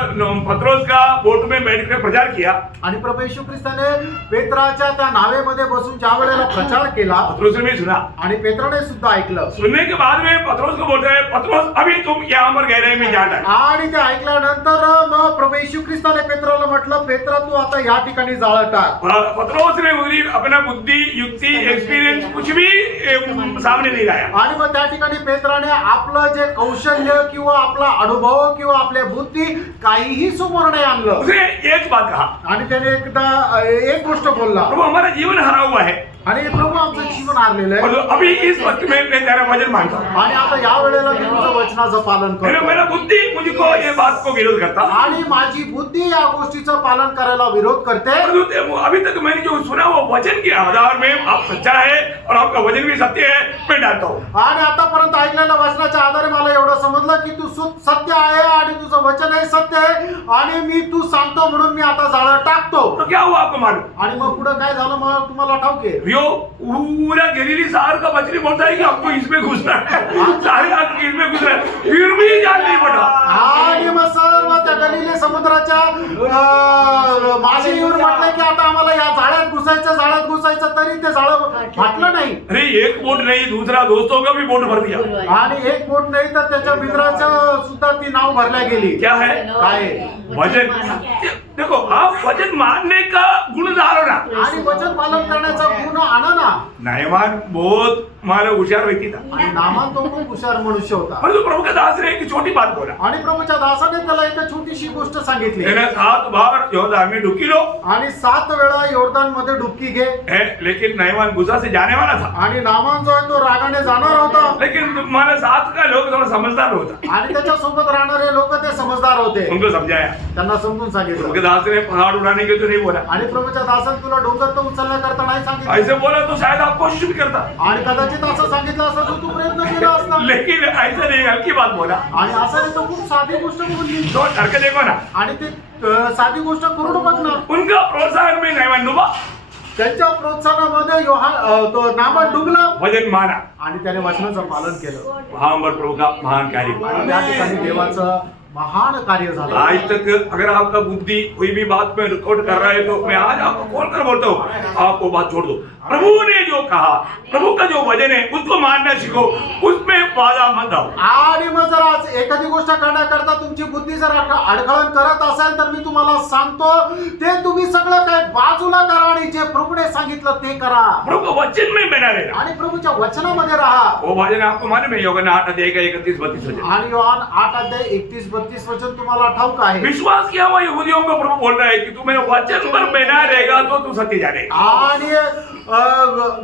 पत्रोस का बोट में बैठकर प्रचार किया, आणि प्रभू येशू ख्रिस्ताने पेत्राच्या त्या नावेमध्ये बसून ज्या वेळेला प्रचार केला, पत्रोस ने भी सुना। आणि पेत्राने सुद्धा ऐकलं। सुनने के बाद में पत्रोस को बोलता है, पत्रोस अभी तुम यहाँ पर गहराई में जाना है। आणि ते ऐकल्यानंतर मग प्रभू येशू ख्रिस्ताने पेत्राला म्हटलं, पेत्रा तू आता या ठिकाणी जाळं टाक। पत्रोस ने पूरी अपना बुद्धि युक्ति एक्सपीरियंस कुछ भी सामने नहीं लाया। आणि मग त्या ठिकाणी पेत्राने आपलं जे कौशल्य किंवा आपला अनुभव किंवा आपले बुद्धी काहीही समोर नाही आणलं। उसने एक बात कहा, आणि त्याने एकदा एक गोष्ट बोलला, प्रभु हमारा जीवन हरा हुआ है आणि प्रभू आमचं जीवन हारलेलं आहे, और अभी इस वक्त में मैं तेरा वचन मानता हूँ। आणि आता या वेळेला मी तुझं वचनाचं पालन करतो। मेरा बुद्धि मुझको ये बात को विरोध करता, आणि माझी बुद्धी या गोष्टीचं पालन करायला विरोध करते। अभी तक मैंने जो सुना वो वचन के आधार में आप सच्चा है और आपका वचन भी सत्य है, मैं डालता हूँ। आणि आतापर्यंत ऐकलेल्या वचनाच्या आधारे मला एवढं समजलं की तू सत्य आहे आणि तुझं वचन आहे सत्य आहे, आणि मी तू सांगतो म्हणून मी आता जाळं टाकतो। तो क्या हुआ आपको मालूम? आणि मग पुढे काय झालं मग तुम्हाला ठाऊक आहे। यो पूरा गलीली शहर का बचरी बोलता है कि आपको इसमें घुसना है, सारे आदमी इसमें घुस रहे हैं, फिर भी जान नहीं पड़ा। आणि मग सर्व त्या गलिले समुद्राच्या मासे येऊन म्हटलं की आता आम्हाला या जाळ्यात घुसायचं, तरी ते जाळं फाटलं नाही। अरे एक बोट नहीं, दूसरा दोस्तों का भी बोट भर दिया। आणि एक बोट नाही तर त्याच्या मित्राचं सुद्धा ती नाव भरल्या गेली। क्या है? काय? वचन। देखो, आप वचन मानने का गुण डालो ना। आणि वचन पालन करण्याचा गुण आणा ना। नायमान बहुत मानो होशियार व्यक्ति था, आणि नामान तो खूप हुशार मनुष्य होता। परंतु प्रभु के दास ने एक छोटी बात बोला। आणि प्रभूच्या दासाने त्याला एक छोटीशी गोष्ट सांगितली, मैंने 7 बार यहोर्दान में डुबकी लो, आणि 7 वेळा योर्दान मध्ये डुबकी घे। है, लेकिन नायमान गुस्सा से जाने वाला था। आणि नामान जो आहे तो रागाने जाणार होता, लेकिन तुम्हारे साथ का लोग थोड़ा समझदार होता, आणि त्याच्या सोबत राहणारे लोक ते समजदार होते। उनको समझाया। त्यांना समजून प्रभु के सांगितलं, दास ने पहाड़ उड़ाने के तो नहीं बोला, आणि प्रभूच्या दासाने तुला डोंगर तर उचलण्याकरता नाही सांगितलं, ऐसे बोला तो शायद आप कोशिश भी करता, आणि कदाचित असं सांगितलं असं तू प्रयत्न केला असता। लेकिन ऐसा नहीं, हल्की बात बोला। आणि असं नाही तो खूप साधी गोष्ट बोलली, तो करके देखो ना, आणि ते साधी गोष्ट करून बघ ना। उनका प्रोत्साहन में नायमान डूबा, त्यांच्या प्रोत्साहनामध्ये तो नामान डुबला, वचन माना, आणि त्याने वचनाचं पालन केलं, वहां पर प्रभु का महान कार्य। आणि त्या ठिकाणी देवाचं महान कार्य झालं। आज तक अगर आपका बुद्धि कोई भी बात में रिकॉर्ड कर रहा है तो मैं आज आपको खोल कर बोलता हूँ, आप वो बात छोड़ दो। प्रभु ने जो कहा, प्रभु का जो वचन है उसको मानना सीखो, उसमें बाधा मत आओ। आणि मग जर आज एखादी गोष्ट करण्याकरता तुमची बुद्धी जर अडखळण करत असेल तर मी तुम्हाला सांगतो ते तुम्ही सगळं काय बाजूला करा, आणि जे प्रभूने सांगितलं ते करा। प्रभु के वचन में बना रहना। आणि प्रभूच्या वचनामध्ये राहा। वो वचन आपको मालूम है, यूहन्ना 8 अध्याय का 31-32 वचन। आणि योहान 8 अध्याय 31-32 वचन तुम्हाला ठाऊक आहे। विश्वास किया हुआ यहूदियों को प्रभु बोल रहा है कि तू मेरे वचन पर बना रहेगा तो तू सत्य जानेगा। आणि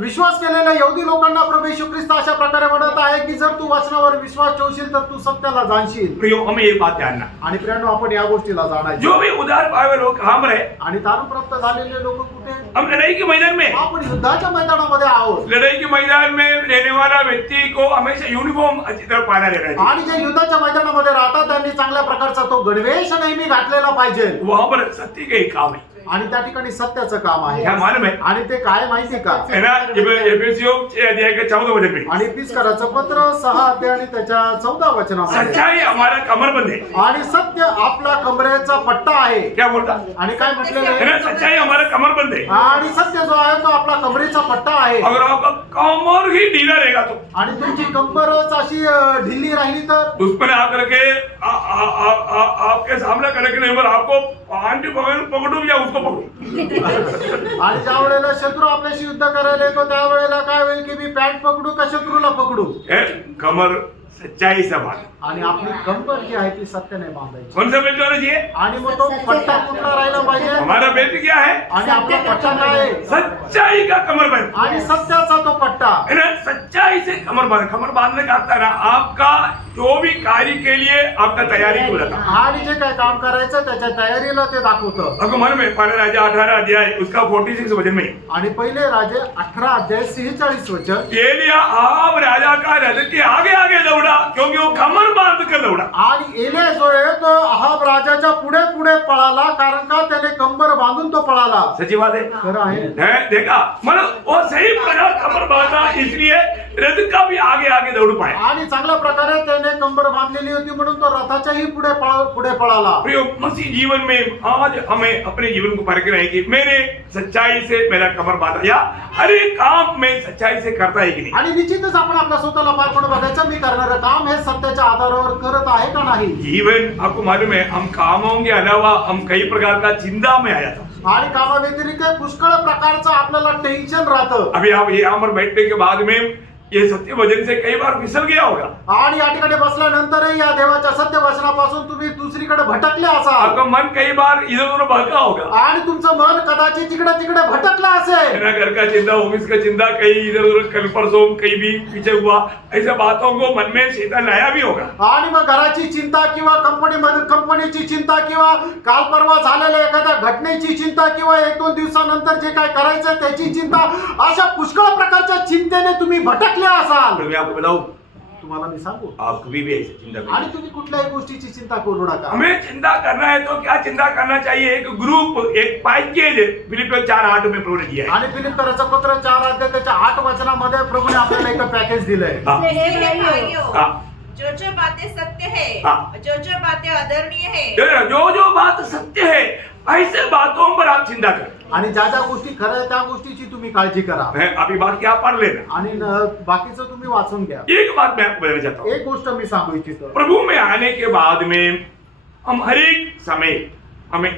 विश्वास केलेल्या यहुदी लोकांना प्रभू येशू ख्रिस्त अशा प्रकारे म्हणत आहे की जर तू वचनावर विश्वास ठेवशील तर तू सत्याला जाणशील। प्रियो, हमें ये बात जानना, आणि प्रियानो आपण या गोष्टीला जाणायचं, जो भी उधार पाए हुए लोग कहाँ पर है? आणि दारू प्राप्त झालेले लोक कुठे आहेत? हम लड़ाई के मैदान में। आपण युद्धाच्या मैदानामध्ये आहोत। लड़ाई के मैदान में रहने वाला व्यक्ति को हमेशा यूनिफॉर्म अच्छी तरह पहना रहना चाहिए। आणि जे युद्धाच्या मैदानामध्ये राहतात त्यांनी चांगल्या प्रकारचा तो गणवेश नेहमी घातलेला पाहिजे। वहां पर सत्य का एक काम है। आणि त्या ठिकाणी सत्याचं काम आहे क्या मालूम है आणि ते काय माहिती का है ना जब एफएससीओ 6 अध्याय का 14 वचन में आणि पिस्काराचं पत्र 6 अध्याय आणि त्याच्या 14 वचनामध्ये सच्चाई हमारा कमरबंद है आणि सत्य आपला कमरेचा पट्टा आहे क्या बोलता आणि काय म्हटलेलं है आहे ना सच्चाई हमारा कमरबंद है आणि सत्य जो आहे तो आपला कमरेचा पट्टा आहे अगर आपका कमर ही ढीला रहेगा तो आणि तुमची कंबरच अशी ढिली राहिली तर दुश्मन आकर के आपके सामने करने के नहीं पर आपको पांच पकड़ू या उसको पकड़ू आणि ज्या वेळेला शत्रू आपल्याशी युद्ध करायला येतो त्यावेळेला काय होईल की मी पॅन्ट पकडू का शत्रूला पकडू कमर सच्चाई से बांध आणि आपली कंबर जी आहे ती सत्याने बांधायची कौन सा बेल्ट होना चाहिए आणि मग तो पट्टा कुठला राहिला पाहिजे हमारा बेल्ट क्या है आणि आपला पट्टा काय आहे सच्चाई का कमर बंद आणि सत्याचा तो पट्टा है ना सच्चाई से कमर बांधने का अर्थ है ना आपका जो भी कार्य के लिए आपका तैयारी हो जाता आणि जे काय काम करायचं त्याच्या तयारीला ते दाखवतं आपको मालूम है पहले राजा 18 अध्याय उसका 46 वचन में आणि पहिले राजे 18 अध्याय 46 वचन एलिया आप राजा का रथ के आगे आगे दौड़ा क्योंकि वो कमर बांध कर दौड़ा आणि एलिया जो आहे तो अहाब राजाच्या पुढे पुढे पळाला कारण का त्याने कंबर बांधून तो पळाला सच्ची बात है खरं आहे देखा मतलब वो सही प्रकार कमर बांधा इसलिए रथ का भी आगे आगे दौड़ पाए आणि चांगल्या प्रकारे त्याने कंबर बांधलेली होती म्हणून तो रथाच्याही पुढे पळाला प्रिय मसीह जीवन में आज हमें अपने जीवन को परख रहे हैं कि मैंने सच्चाई से मेरा कमर बांधा या हर एक काम मैं सच्चाई से करता है कि नहीं आणि निश्चितच आपण आपल्या स्वतःला पारखून बघायचं मी करणारं काम हे सत्याच्या आधारावर करत आहे का नाही जीवन आपको मालूम है हम कामों के अलावा हम कई प्रकार का चिंता में आ जाता आणि कामाव्यतिरिक्त पुष्कळ प्रकारचं आपल्याला टेन्शन राहतं अभी आप यहाँ पर बैठने के बाद में ये सत्य वचन से कई बार फिसल गया होगा आणि या ठिकाणी बसल्यानंतरही या देवाच्या सत्य वचनापासून तुम्ही दुसरीकडे भटकले असाल आपका मन कई बार इधर उधर बहका होगा आणि तुमचं मन कदाचित तिकडे तिकडे भटकलं असेल मेरा घर का चिंता ऑफिस का चिंता कहीं इधर उधर कल परसों कहीं भी पीछे हुआ ऐसे बातों को मन में शैतान लाया भी होगा आणि मग घराची चिंता किंवा कंपनीची चिंता किंवा काल परवा झालेल्या एखाद्या घटनेची चिंता किंवा 1-2 दिवसानंतर जे काय करायचं त्याची चिंता अशा पुष्कळ प्रकारच्या चिंतेने तुम्ही भटकले असाल मैं आपको बताऊं तुम्हाला मी सांगू आप कभी भी ऐसी चिंता करिए आणि तुम्ही कुठल्याही गोष्टीची चिंता करू नका हमें चिंता करना है तो क्या चिंता करना चाहिए एक ग्रुप एक पैकेज फिलिपियों 4:8 में प्रभु ने दिया है आणि फिलिप्पीयराचं पत्र 4 अध्याय त्याच्या 8 वचनामध्ये प्रभूने आपल्याला एक पॅकेज दिलंय हाँ। इसलिए हे भाइयों, हाँ। जो बातें सत्य है हाँ। जो बातें आदरणीय है जो बात सत्य है ऐसे बातों पर आप चिंता करें आणि ज्या ज्या गोष्टी खऱ्या आहेत त्या गोष्टीची तुम्ही काळजी करा अभी बात क्या पढ़ लेना आणि बाकीचं तुम्ही वाचून घ्या एक बात मैं आपको बताना चाहता हूँ एक गोष्ट मी सांगू इच्छितो प्रभु में आने के बाद में हम हर एक समय हमें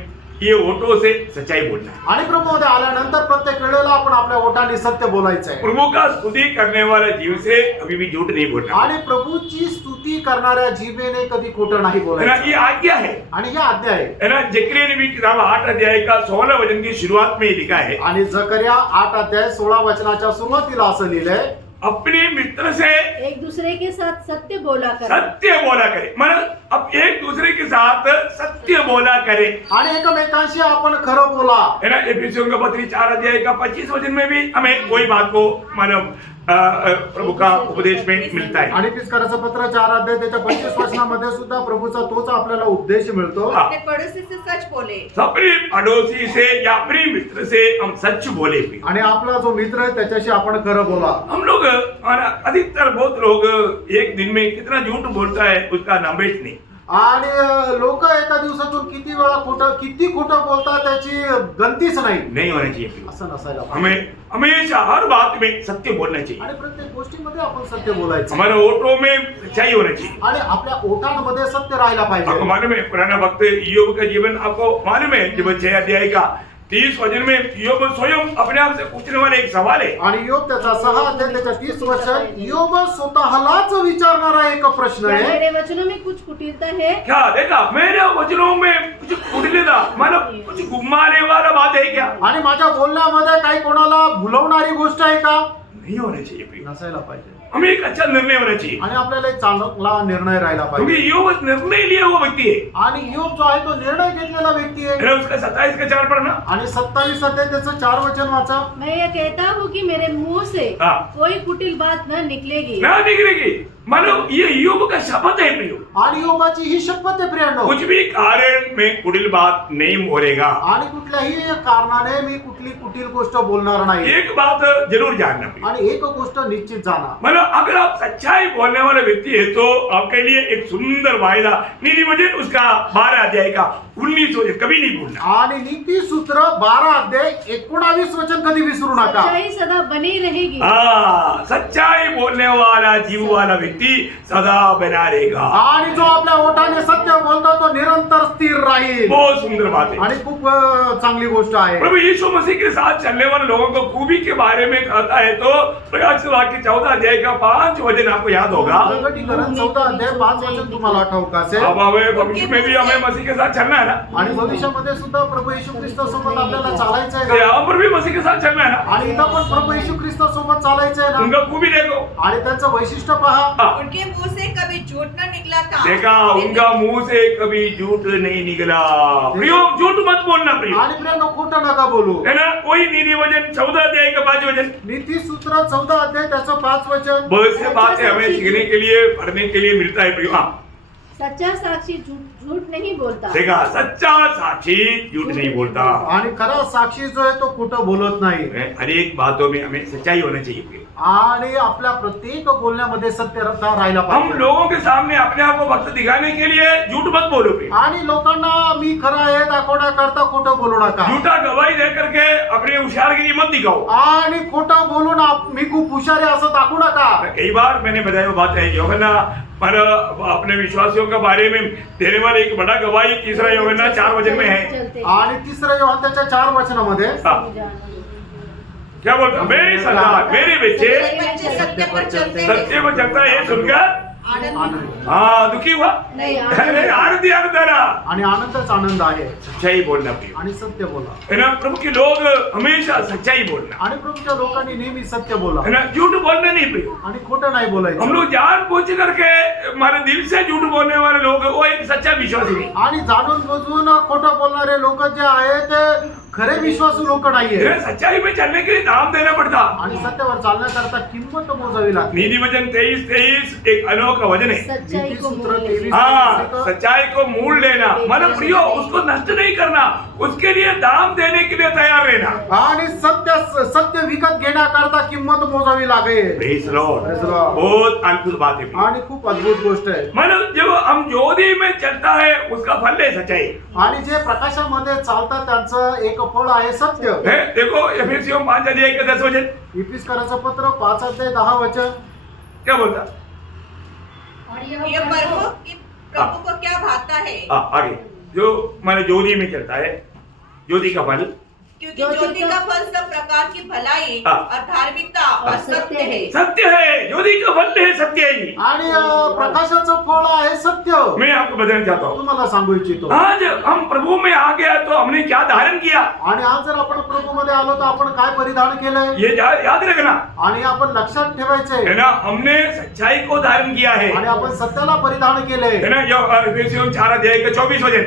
ये ओटो से सच्चाई बोलना है आणि प्रभूमध्ये आल्यानंतर प्रत्येक वेळेला आपण आपल्या ओठाने सत्य बोलायचं आहे प्रभु का स्तुति करने वाले जीव से कभी भी झूठ नहीं बोलना आणि प्रभूची स्तुती करणाऱ्या जीवेने कधी खोटं नाही है ना बोलायचं ये आज्ञा है आणि या आज्ञा आहे है ना जकरिया नबी की किताब 8 अध्याय का 16 वचन की शुरुआत में ये लिखा है आणि जकर्या 8 अध्याय 16 वचनाच्या सुरुवातीला असं लिहिलंय अपने मित्र से एक दूसरे के साथ सत्य बोला कर सत्य बोला करे मतलब अब एक दूसरे के साथ सत्य बोला करे आणि एकमेकांशी आपण खरं बोला है ना एफिसियों का पत्री 4 अध्याय का 25 वचन में भी हमें कोई बात को मतलब प्रभु का उपदेश में मिलता है आणि पिस्काराचं पत्र 4 अध्याय त्याच्या 25 वचनामध्ये सुद्धा प्रभूचा तोच आपल्याला उपदेश मिळतो हाँ। अपने पड़ोसी से सच बोले अपने पड़ोसी से या अपने मित्र से हम सच बोले भी आणि आपला जो मित्र आहे त्याच्याशी आपण खरं बोला हम लोग अधिकतर बहुत लोग एक दिन में कितना झूठ बोलता है उसका नंबेश नहीं आणि लोक एका दिवसातून किती खोटं बोलतात त्याची गणतीच नाही होना चाहिए असं नसायला पाहिजे. हमें हमेशा हर बात में सत्य बोलना चाहिए आणि प्रत्येक गोष्टीमध्ये आपण सत्य बोलायचं हमारे ओटो में सच्चाई होना चाहिए आणि आपल्या ओठांमध्ये सत्य राहायला आपको पाहिजे मालूम है पुराना भक्त ईयोब का जीवन आपको मालूम है जब 6 अध्याय का 30 वचन में ईयोब स्वयं अपने आप से पूछने वाला एक सवाल है आणि योग त्याचा 6 अध्याय त्याच्या 30 वचन योग स्वतःलाच विचारणारा एक प्रश्न क्या आहे मेरे वचनों में कुछ कुटिलता है क्या देखा मेरे वचनों में कुछ कुटिलता मतलब कुछ घुमाने वाला बात है क्या आणि माझ्या बोलण्यामध्ये काही कोणाला भुलवणारी गोष्ट आहे का नहीं होना चाहिए प्रिय। नसायला पाहिजे हमें एक अच्छा निर्णय होना चाहिए आणि आपल्याला एक चांगला निर्णय राहिला क्योंकि पाहिजे ईयोब निर्णय लिया हुआ व्यक्ति है आणि योग जो आहे तो निर्णय घेतलेला व्यक्ती आहे है ना उसका 27 का 4 पढ़ना आणि 27 अध्याय त्याचं 4 वचन वाचा मैं ये कहता हूँ कि मेरे मुंह से हाँ। कोई कुटिल बात न निकलेगी ना निकलेगी मानो ये ईयोब का शपथ है प्रियो, आणि योबाची ही शपथ आहे प्रियांनो. कुछ भी कारण में पुढील बात नहीं बोलेगा. आणि कुठल्याही कारणाने मी कुठली कुटील गोष्ट बोलणार नाही. एक बात जरूर जानना प्रियो, आणि एक गोष्ट निश्चित जाणा, मानो अगर आप सच्चाई बोलने वाला व्यक्ति है तो आपके लिए एक सुंदर वायदा नीतिवचन उसका 12 अध्याय का 19 वचन कभी नहीं भूलना. आणि नीती सूत्र 12 अध्याय 19 वचन कधी विसरू नका. सच्चाई सदा बनी रहेगी. हाँ, सच्चाई बोलने वाला जीव वाला व्यक्ति सदा बना रहेगा. आणि जो आपल्या ओठाने सत्य बोलतो तो निरंतर स्थिर राहील. बहुत सुंदर बात है. आणि खूप चांगली गोष्ट आहे. प्रभु यीशु मसीह के साथ चलने वाले लोगों को खूबी के बारे में कहता है तो प्रकाशित वाक्य 14 अध्याय का 5 वचन आपको याद होगा. प्रकटीकरण 14 अध्याय 5 वचन तुम्हाला ठाऊक असेल. अब हमें भविष्य में भी हमें मसीह के साथ चलना है ना. आणि भविष्यामध्ये सुद्धा प्रभू येशू ख्रिस्त सोबत आपल्याला चालायचं आहे तो ना. यहाँ पर भी मसीह के साथ चलना है ना. आणि इथं पण प्रभू येशू ख्रिस्त सोबत चालायचं आहे ना. उनका खूबी देखो. आणि त्यांचं वैशिष्ट्य पहा. उनके मुंह से कभी झूठ न निकला था. देखा, उनका मुंह से कभी झूठ नहीं निकला. प्रियो, झूठ मत बोलना प्रियो, आणि प्रियांनो खोटं नका बोलू. है ना. कोई नीति वचन 14 अध्याय का 5 वचन, नीती सूत्र 14 अध्याय त्याचं 5 वचन. बहुत से बातें हमें सीखने के लिए पढ़ने के लिए मिलता है प्रियो. हाँ, सच्चा साक्षी झूठ नहीं बोलता. देखा, सच्चा साक्षी झूठ नहीं बोलता. आणि खरा साक्षी जो आहे तो खोटं बोलत नाही. हर एक बातों में हमें सच्चाई होना चाहिए प्रियो. आणि आपल्या प्रत्येक बोलण्यामध्ये सत्यता राहायला हम पाहिजे. लोगों के सामने अपने आप को भक्त दिखाने के लिए झूठ मत बोलो प्रियो. आणि लोकांना मी खरा आहे दाखवण्याकरता खोटं बोलू नका. झूठा गवाही दे करके अपनी होशियारगिरी मत दिखाओ. आणि खोटं बोलून मी खूप हुशार आहे असं दाखवू नका. कई बार मैंने बताया वो बात है यूहन्ना पर अपने विश्वासियों के बारे में देने वाले एक बड़ा गवाही 3 यूहन्ना 4 वचन में है. चलते. आणि 3 योहान त्याच्या 4 वचनामध्ये हाँ, क्या बोलता, मेरी संतान, मेरे बच्चे बच्चे सत्य पर चलते हैं. सत्य में चलता है, ये सुनकर आनंद हाँ दुखी हुआ. नहीं, अरे आरती आरती आणि आनंदच आनंद आहे. सच्चाई बोलना प्रियो, आणि सत्य बोला. है ना. प्रभु के लोग हमेशा सच्चाई बोलना, आणि प्रभूच्या लोकांनी नेहमी सत्य बोला. है ना. झूठ बोलना नहीं प्रियो. आणि खोटं नाही हम बोलायचं. लोग जान बूझ करके हमारे दिल से झूठ बोलने वाले लोग वो एक सच्चा विश्वासी नहीं. आणि जाणून बुजून खोटं बोलणारे लोक जे आहे ते खरे विश्वासू लोक नाहीये. है, सच्चाई में चलने के लिए दाम देना पड़ता. आणि सत्यावर चालण्याकरता किंमत मोजावी लागते. नीति वचन 23 एक अनोखा वचन है. सच्चाई को सूत्र मोल 23 हाँ, सच्चाई को मूल लेना, मन प्रियो उसको नष्ट नहीं करना, उसके लिए दाम देने के लिए तैयार रहना. आणि सत्य विकत घेण्याकरता किंमत मोजावी लागेल. Praise Lord. Praise Lord. बहुत अद्भुत बात है. आणि खूप अद्भुत गोष्ट आहे. मन जब हम ज्योति में चलता है उसका फल है सच्चाई. आणि जे प्रकाशामध्ये चालतात त्यांचं एक फळ आहे सत्य. है, देखो एफेसियों 5 अध्याय का 10 वचन इफिसकाराचं पत्र 5 अध्याय 10 वचन. क्या बोलता. और ये यह प्रभु कि प्रभु को क्या भाता है. आगे जो माने ज्योति में चलता है, ज्योति का फल क्योंकि ज्योति का फल सब प्रकार की भलाई हाँ. और धार्मिकता और सत्य है. सत्य है. ज्योति का फल है सत्य ही. आणि प्रकाशाचं फळ आहे सत्य. मैं आपको बताना चाहता हूँ, तुम्हाला सांगू इच्छितो. आज हम प्रभु में आ गया तो हमने क्या धारण किया आणि आज जर आपण प्रभूमध्ये आलो तर आपण काय परिधान केलंय. ये याद रखना, आणि आपण लक्षात ठेवायचंय. है ना. हमने सच्चाई को धारण किया है, आणि आपण सत्याला परिधान केलंय. है ना. जो एफेसियों 4 अध्याय का 24 वचन.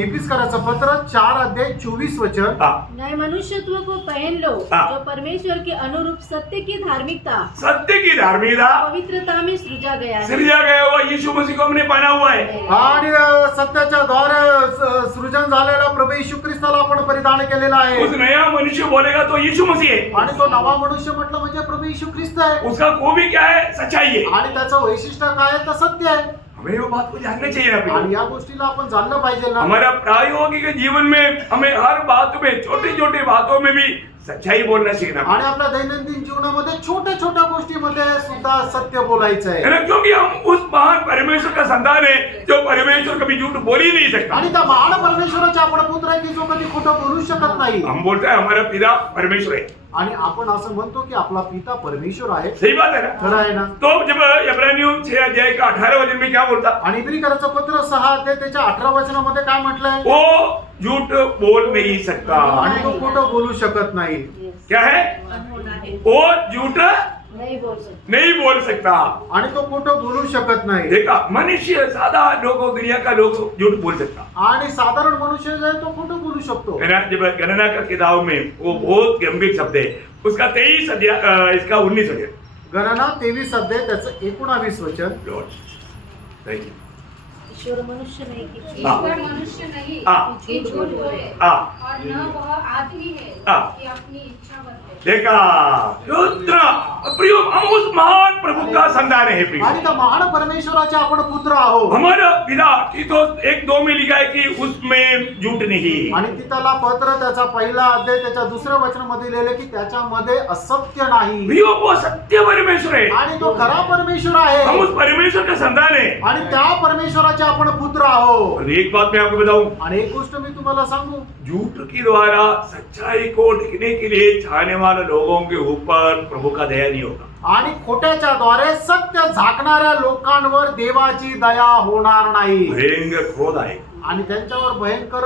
इफिसकाराचं पत्र 4 अध्याय 24 वचन. हाँ, नए मनुष्यत्व को पहन लो हाँ. जो परमेश्वर के अनुरूप सत्य की धार्मिकता सत्य की धार्मिकता पवित्रता में सृजा गया है. सृजा गया हुआ यीशु मसीह को हमने पहना हुआ है. आणि सत्याच्या द्वारे सृजन झालेला प्रभू येशू ख्रिस्ताला आपण परिधान केलेला आहे. उस नया मनुष्य बोलेगा तो यीशु मसीह है. आणि तो नवा मनुष्य म्हटलं म्हणजे प्रभू येशू ख्रिस्त आहे. उसका खूबी क्या है, सच्चाई है. आणि त्याचं वैशिष्ट्य काय आहे तर सत्य आहे. हमें वो बात को जानना चाहिए ना प्रियो. आणि या गोष्टीला आपण जाणलं पाहिजे ना. हमारा प्रायोगिक जीवन में हमें हर बात में, छोटी छोटी बातों में भी सच्चाई बोलना सीखना. आणि आपल्या दैनंदिन जीवनामध्ये छोट्या छोट्या गोष्टीमध्ये सुद्धा सत्य बोलायचं है आहे. ना. क्योंकि हम उस महान परमेश्वर का संतान है जो परमेश्वर कभी झूठ बोल ही नहीं सकता. आणि त्या महान परमेश्वराचे आपण पुत्र आहे की जो कधी खोटं बोलू शकत नाही. हम बोलते हैं हमारा पिता परमेश्वर है. आणि आपण असं म्हणतो की आपला पिता परमेश्वर आहे. सही बात है ना. खरं आहे ना. तो जब इब्रानियों 6 अध्याय का 18 वचन में क्या बोलता, आणि इब्रिकराचं पत्र 6 अध्याय त्याच्या 18 वचनामध्ये काय म्हटलंय. वो झूठ बोल नहीं सकता. आणि तो खोटं बोलू शकत नाही. क्या है, अनहोना है. वो झूठ नहीं बोल सकते. नहीं बोल सकता. आणि तो खोटं बोलू शकत नाही. देखा, मनुष्य सादा लोगों, दुनिया का लोग झूठ बोल सकता आणि साधारण मनुष्य जो आहे तो खोटं बोलू शकतो. है ना. जब गणना का किताब में वो बहुत गंभीर शब्द है, उसका 23 अध्याय इसका 19 अध्याय. गणना 23 अध्याय त्याचं 19 वचन. Lord. Thank you. ईश्वर मनुष्य नहीं कि ईश्वर मनुष्य नहीं हाँ। कि झूठ बोले हाँ। और न वह आदमी है हाँ। कि अपनी इच्छा बदले. देखा पुत्र प्रियो, हम उस महान प्रभु का संतान है प्रियो. आणि त्या महान परमेश्वराचे आपण पुत्र आहोत. हमारा पिता तीतो 1:2 में लिखा है कि उसमें झूठ नहीं. आणि तिथला पत्र त्याचा पहिला अध्याय त्याच्या दुसऱ्या वचनामध्ये लिहिले की त्याच्यामध्ये असत्य नाही. प्रियो, वो सत्य परमेश्वर है. आणि तो खरा परमेश्वर आहे. हम उस परमेश्वर का संतान है. आणि त्या परमेश्वराचे आपण पुत्र आहोत. और एक बात मैं आपको बताऊं, आणि एक गोष्ट मी तुम्हाला सांगू, झूठ के द्वारा सच्चाई को ढकने के लिए चाहने वाले लोगों के ऊपर प्रभु का दया नहीं होगा. आणि खोट्याच्या द्वारे सत्य झाकणाऱ्या लोकांवर देवाची दया होणार नाही. भयंकर क्रोध आहे. आणि त्यांच्यावर भयंकर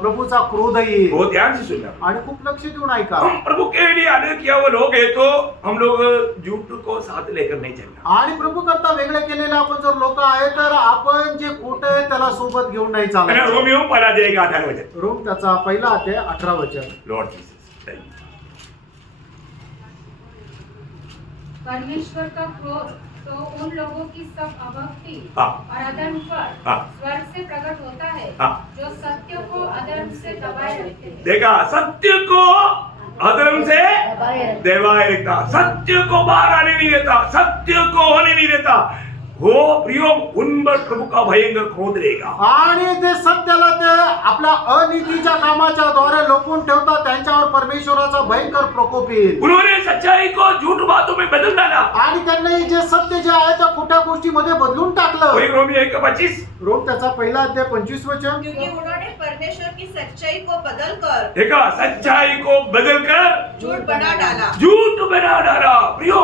प्रभूचा क्रोध येईल. बहुत ध्यान से सुनना. आणि खूप लक्ष देऊन ऐका. हम प्रभु के लिए आदर किया हुआ लोग है तो हम लोग झूठ को साथ लेकर नहीं चलना. आणि प्रभू करता वेगळे केलेले आपण जर लोक आहे तर आपण जे खोटं आहे त्याला सोबत घेऊन नाही અને चालत. રોમિયો પહેલા અધ્યાય 18 વચન. रोम त्याचा पहिला अध्याय 18 वचन. Lord Jesus. Thank you. परमेश्वर का क्रोध तो उन लोगों की सब अभक्ति हाँ। और अधर्म पर हाँ। स्वर्ग से प्रकट होता है हाँ। जो सत्य को अधर्म से दबाए रखते हैं. देखा, सत्य को अधर्म से दबाए रखता, सत्य को बाहर आने नहीं देता, सत्य को होने नहीं देता. हो प्रियो, उन पर प्रभु का भयंकर क्रोध रहेगा. आणि ते सत्याला ते आपल्या अनितीच्या कामाच्या द्वारे लपवून ठेवतात. त्यांच्यावर परमेश्वराचा भयंकर प्रकोप येईल. उन्होंने सच्चाई को झूठ बातों में बदल डाला. आणि त्यांनी जे सत्य जे आहे त्या खोट्या गोष्टीमध्ये बदलून टाकलं. वही रोमियो 1:25. रोम त्याचा पहिला अध्याय 25 वचन. क्योंकि उन्होंने परमेश्वर की सच्चाई को बदलकर देखा, सच्चाई को बदलकर झूठ बना डाला. झूठ बना डाला. प्रियो,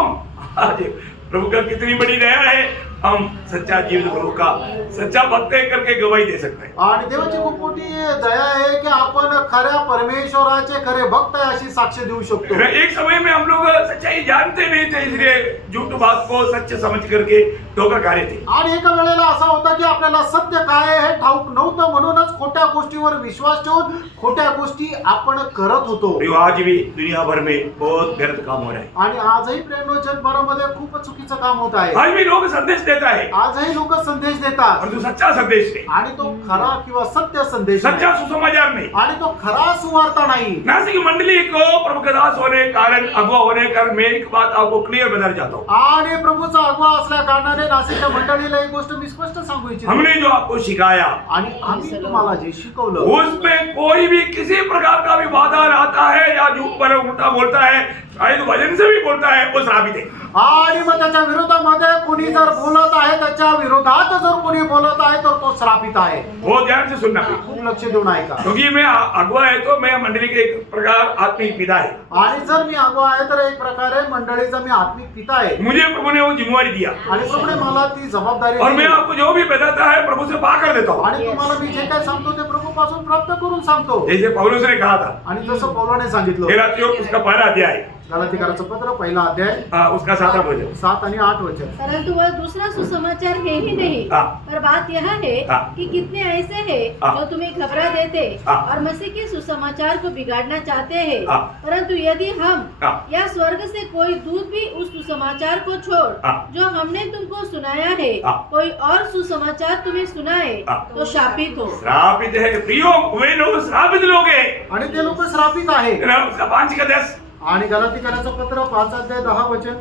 आज प्रभु का कितनी बड़ी दया है. हम सच्चा जीवन प्रभु का सच्चा भक्त करके गवाही दे सकते हैं. आणि देवाची खूप मोठी दया आहे की आपण खऱ्या परमेश्वराचे खरे भक्त आहे अशी साक्ष देऊ शकतो. एक समय में हम लोग सच्चाई जानते नहीं थे, इसलिए झूठ बात को सच्च समझ करके धोखा खा रहे थे. आणि एका वेळेला असा होता की आपल्याला सत्य काय आहे हे ठाऊक नव्हतं, म्हणूनच खोट्या गोष्टीवर विश्वास ठेवून खोट्या गोष्टी आपण करत होतो. प्रियो, आज भी दुनिया भर में बहुत गलत काम हो रहा है. आणि आजही प्रेम जगभरामध्ये खूप चुकीचं काम होत आहे. आज भी लोग संदेश देता है, आजही लोक संदेश देतात परंतु सच्चा संदेश नहीं, आणि तो खरा किंवा सत्य संदेश नाही. सच्चा सुसमाचार नहीं. आणि तो खरा सुवार्ता नाही. नासिक मंडली को प्रभु का दास होने के कारण, अगुवा होने के कारण मैं एक बात आपको क्लियर बताना चाहता हूँ. आणि प्रभूचा अगुवा असल्या कारणाने नाशिकच्या मंडळीला एक गोष्ट मी स्पष्ट सांगू इच्छितो. हमने जो आपको सिखाया आणि आम्ही तुम्हाला जे शिकवलं उसमें कोई भी किसी प्रकार का भी बाधा लाता है या झूठ पर उल्टा बोलता है, शायद वजन से भी बोलता है, वो श्रापित है. आणि मग त्याच्या विरोधामध्ये कोणी जर बोलत आहे त्याच्या विरोधात जर कोणी बोलत आहे तर तो श्रापित आहे. बहुत ध्यान से सुनना. खूप लक्ष देऊन ऐका. क्योंकि मैं अगुवा है तो मैं मंडली के एक प्रकार आत्मिक पिता है. आणि जर मी अगुवा आहे तर एक प्रकारे मंडळीचा मी आत्मिक पिता आहे. मुझे प्रभु ने वो जिम्मेवारी दिया आणि प्रभूने मला ती जबाबदारी और मैं दिली. आपको जो भी बताता है प्रभु से पा कर देता हूँ. आणि तुम्हाला मी जे काय सांगतो ते प्रभू पासून प्राप्त करून सांगतो. जैसे पौलुस ने कहा था, आणि जसं पौलाने सांगितलं गलातियों उसका पहला अध्याय, गलातिकाराचं पत्र पहिला अध्याय उसका 7वां वचन. 7 आणि 8 वचन. परंतु वह दूसरा सुसमाचार है ही नहीं, हाँ। पर बात यह है हाँ। कि कितने ऐसे हैं हाँ। जो तुम्हें घबरा देते हाँ। और मसीह के सुसमाचार को बिगाड़ना चाहते हैं. हाँ। परंतु यदि हम हाँ। या स्वर्ग से कोई दूत भी उस सुसमाचार को छोड़ हाँ। जो हमने तुमको सुनाया है हाँ। कोई और सुसमाचार तुम्हें सुनाए हाँ। तो शापित हो. श्रापित है. प्रियो, वे लोग श्रापित लोग हैं. आणि ते लोक श्रापित आहे. उसका 5:10. आणि गलातिकाराचं पत्र 5 अध्याय 10 वचन.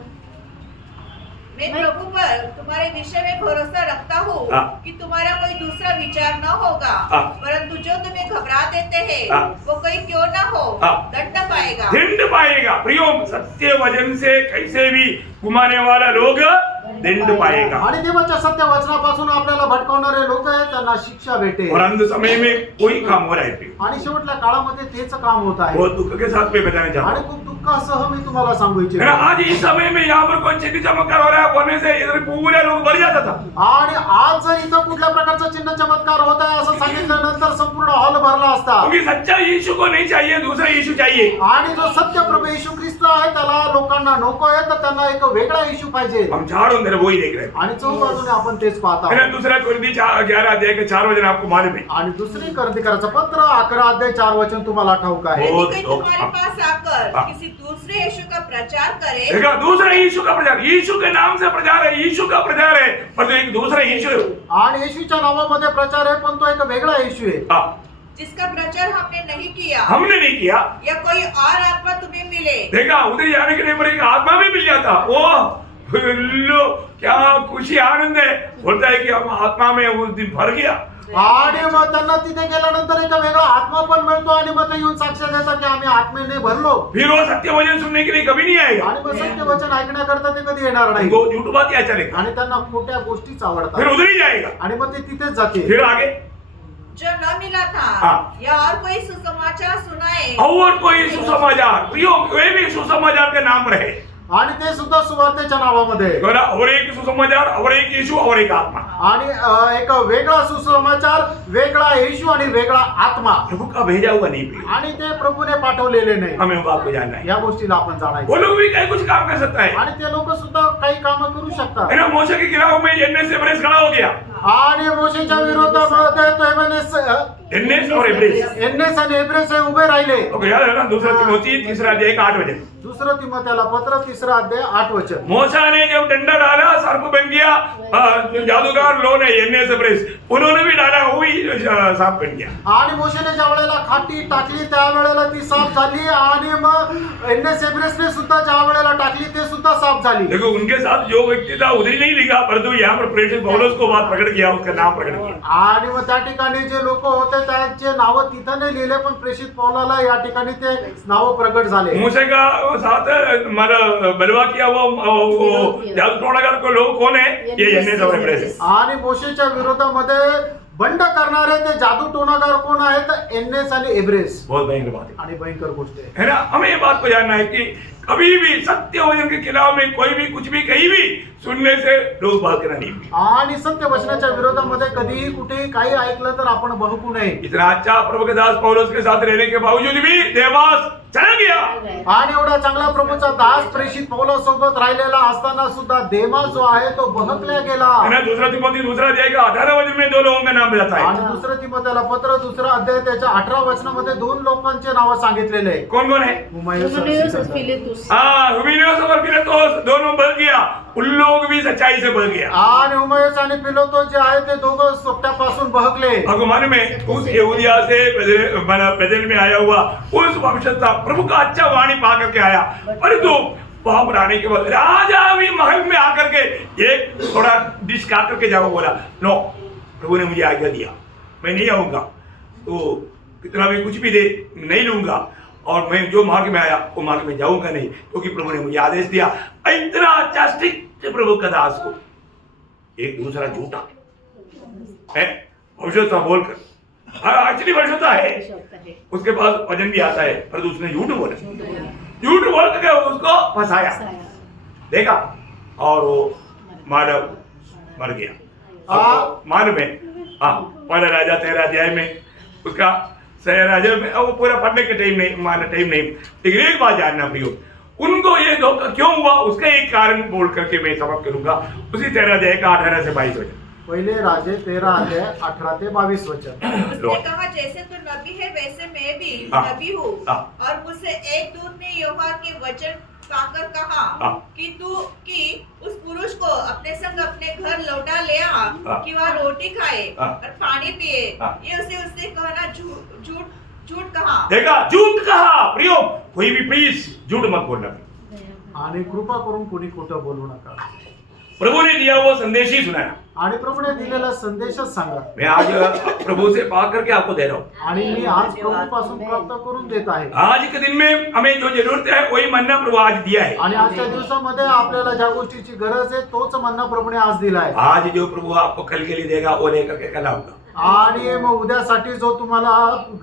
मैं प्रभु पर तुम्हारे विषय में भरोसा रखता हूँ हाँ। कि तुम्हारा कोई दूसरा विचार न होगा, हाँ। परंतु जो तुम्हें घबरा देते हैं हाँ। वो कोई क्यों न हो हाँ। दंड पाएगा. दंड पाएगा. प्रियो, सत्य वचन से कैसे भी घुमाने वाला लोग दंड पाएगा. आणि देवाच्या सत्य वचनापासून आपल्याला भटकवणारे लोक आहेत त्यांना शिक्षा भेटेल. और अंत समय में कोई काम हो रहा है प्रियो. आणि शेवटल्या काळामध्ये तेच काम होत आहे. बहुत दुख के साथ में बताना चाहता आणि हूँ. खूप दुःखासह मी तुम्हाला सांगू इच्छितो. आज इस समय में यहाँ पर कोई चिन्ह चमत्कार हो रहा है होने से इधर पूरे लोग मर जाता था. आणि आज जर इथं कुठल्या प्रकारचा चिन्ह चमत्कार होत आहे असं सांगितल्यानंतर संपूर्ण हॉल भरला असता. क्योंकि सच्चा यीशु को नहीं चाहिए, दूसरा यीशु चाहिए. आणि जो सत्य प्रभू येशू ख्रिस्त आहे त्याला लोकांना नको आहे तर त्यांना एक वेगळा येशू पाहिजे. हम झाड़ून तरफ वही देख रहे हैं। आणि चौबाजूने आपण तेच पाहत है ना, आहोत. दूसरा कोरिन्थी 11:4 आपको मालूम है। आणि दुसरी करंथीकराचं पत्र 11:4 तुम्हाला ठाऊक आहे. हो. यदि कोई तुम्हारे पास आकर किसी दूसरे यीशु का प्रचार करे, देखा, दूसरा यीशु का प्रचार, यीशु के नाम से प्रचार है, यीशु का प्रचार है, पर तो एक दूसरा यीशु है। आणि येशूच्या नावामध्ये प्रचार आहे, पण तो एक वेगळा येशू आहे. हाँ, जिसका प्रचार हमने नहीं किया, हमने नहीं किया। या कोई और आत्मा तुम्हें मिले, देखा, उधर जाने के लिए पर एक आत्मा भी मिल जाता। वो लो, क्या खुशी आनंद है, बोलता है कि हम आत्मा में उस दिन भर गया। आणि मग त्यांना तिथे गेल्यानंतर एक वेगळा आत्मा पण मिळतो आणि मग ते येऊन साक्ष देतात की आम्ही आत्मेने भरलो. फिर वो सत्य वचन सुनने के लिए कभी नहीं आएगा। आणि मग सत्य वचन ऐकण्याकरता ते कधी येणार नाही. उनको झूठ बात ही अच्छा लगेगा, आणि त्यांना खोट्या गोष्टीच फिर आवडतात उधर ही जाएगा। आणि मग ते तिथेच जाते. फिर आगे जो न मिला था, हाँ। या और कोई सुसमाचार सुनाए, और कोई सुसमाचार, प्रियो, वे भी सुसमाचार के नाम रहे। आणि ते सुद्धा सुवार्तेच्या नावामध्ये. बोला, और एक सुसमाचार, और एक यीशु, और एक आत्मा। आणि एक वेगळा सुसमाचार, वेगळा येशू आणि वेगळा आत्मा. प्रभु का भेजा हुआ नहीं प्रियो, आणि ते प्रभूने पाठवलेले नाही. हमें वो बात को जानना है। या गोष्टीला आपण वो जाणायचं. लोग भी कहीं कुछ काम कर सकता है। आणि ते लोक सुद्धा काही कामं करू शकतात. है ना, मोशे के खिलाफ में एन्नेस एब्रेस खड़ा हो गया। आणि मोशेच्या विरोधामध्ये तो एन्नेस और एब्रेस, एन्नेस आणि एब्रेस हे उभे राहिले. ओके, याद है ना, दूसरा तिमोथी 3:8 दुसरं तिमोथेला पत्र 3:8. मूसा ने जब डंडा डाला, सर्प बन गया। जादूगर लोग है एन्नेस एब्रेस, उन्होंने भी डाला, वो भी सांप बन गया। आणि मोशेने ज्या वेळेला खाटी टाकली त्यावेळेला ती साफ झाली. आणि मग एन्नेस एब्रेसने सुद्धा ज्या वेळेला टाकली ते सुद्धा साफ झाली. देखो, उनके साथ जो व्यक्ति था उधर ही नहीं लिखा, परंतु यहाँ पर प्रेषित पौलुस को बात प्रकट किया, उसका नाम प्रकट किया। आणि मग त्या ठिकाणी जे लोक होते त्यांचे नाव तिथं नाही लिहिले, पण प्रेषित पौलाला या ठिकाणी ते नाव प्रकट झाले. मूसा का साथ मतलब बलवा किया वो जादू टोनागर को लोग कौन है? ये एन्नेस और एब्रेस है। आणि मोशेच्या विरोधामध्ये बंड करणारे ते जादू टोनागार कोण आहेत? एन्नेस आणि एब्रेस. बहुत भयंकर बात है, आणि भयंकर गोष्ट आहे. है ना। हमें ये बात को जानना है कि कभी भी सत्य वचन के खिलाफ में कोई भी कुछ भी कहीं भी सुनने से लोग भागना नहीं। आणि सत्य वचनाच्या विरोधामध्ये कधीही कुठेही काही ऐकलं तर आपण बहकू नये. इतना अच्छा प्रभु के दास पौलुस के साथ रहने के बावजूद भी देवास चला गया। आणि एवढा चांगला प्रभूचा दास प्रेषित पौलासोबत राहिलेला असताना सुद्धा देमा जो आहे तो बहकल्या गेला. है ना, दूसरा तिमोथी 2:18 में 2 लोगों का नाम बताता है। आणि दुसरं तिमोथेला पत्र 2 अध्याय त्याच्या 18 वचनामध्ये 2 लोकांचे नाव सांगितलेले आहे. कौन कौन है? हुमायूस हुमिनयोस और और फिलेतुस. हाँ, हुमिनयोस और फिलेतुस दोनों बल गया, उन लोग भी सच्चाई से बल गया। आणि हुमायूस आणि फिलेतुस जे आहे ते दोघं सोप्यापासून बहकले. भगवान में उस यहूदिया से बेथेल में आया हुआ उस वंशज था, प्रभु का अच्छा वाणी पा करके आया, परंतु वहां पर आने के बाद राजा भी महल में आकर के एक थोड़ा डिश खा करके जाओ, बोला नो, प्रभु ने मुझे आज्ञा दिया, मैं नहीं आऊंगा, तो कितना भी कुछ भी दे नहीं लूंगा, और मैं जो मार्ग में आया वो मार्ग में जाऊंगा नहीं, क्योंकि प्रभु ने मुझे आदेश दिया। इतना अच्छा स्ट्रिक्ट प्रभु का दास को एक दूसरा झूठा है भविष्यता बोलकर, एक्चुअली भविष्यता है, उसके पास वजन भी आता है, पर उसने झूठ बोला, झूठ बोल करके उसको फंसाया, देखा, और वो मानव मर गया। मानव में पहला राजा 13 अध्याय में उसका राजा में वो पूरा पढ़ने के टाइम नहीं, लेकिन एक बात जानना प्रियो, उनको ये धोखा क्यों हुआ उसका एक कारण बोल करके मैं सबक करूंगा। उसी 13 अध्याय का 18 से 22 वचन। पहिले राजे 13 अध्याय 18 ते 22 वचन। उसने कहा, जैसे तू नबी है वैसे मैं भी नबी हूँ, और मुझसे एक दूत ने यहोवा के वचन पाकर कहा कि उस पुरुष को अपने संग अपने घर लौटा ले आ, कि वह रोटी खाए और पानी पिए। ये उससे कहना झूठ कहा। देखा, झूठ कहा प्रियो, कोई भी प्लीज झूठ मत बोलना। आणि कृपा करून कोणी खोटं बोलू नका। प्रभु ने दिया वो संदेश ही सुनाया, आणि प्रभूने दिलेला संदेशच सांगा। मैं आज प्रभु से पा करके आपको दे रहा हूँ, आणि मी आज प्रभूपासून प्राप्त करून देत आहे। आज के दिन में हमें जो जरूरत है वही मन्ना प्रभु आज दिया है। आणि आजच्या दिवसामध्ये आपल्याला ज्या गोष्टीची गरज आहे तोच मन्ना प्रभूने आज दिला आहे। आज जो प्रभु आपको कल के लिए देगा वो लेकर के कल आऊंगा। आणि मग उद्यासाठी जो तुम्हाला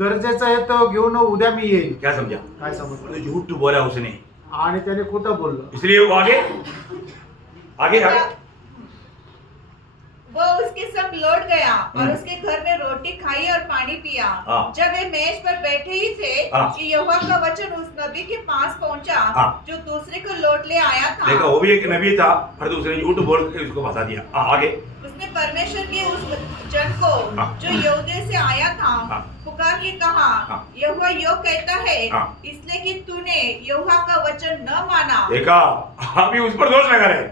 गरजेचं आहे तो घेऊन उद्या मी येईल। क्या समझा? काय समजलं? तो झूठ बोला उसने, आणि त्याने खोटं बोललं, इसलिए वो आगे वो उसके संग लौट गया और उसके घर में रोटी खाई और पानी पिया। हाँ। जब वे मेज पर बैठे ही थे हाँ। कि यहोवा का वचन उस नबी के पास पहुंचा हाँ। जो दूसरे को लौट ले आया था। देखो वो भी एक नबी था, पर उसने झूठ बोल के उसको फंसा दिया। आगे उसने परमेश्वर के उस जन को हाँ। जो यहूदे से आया था हाँ। पुकार के कहा, हाँ। यहोवा यो कहता है हाँ। इसलिए कि तूने यहोवा का वचन न माना। देखा, अभी उस पर दोष लगा रहे,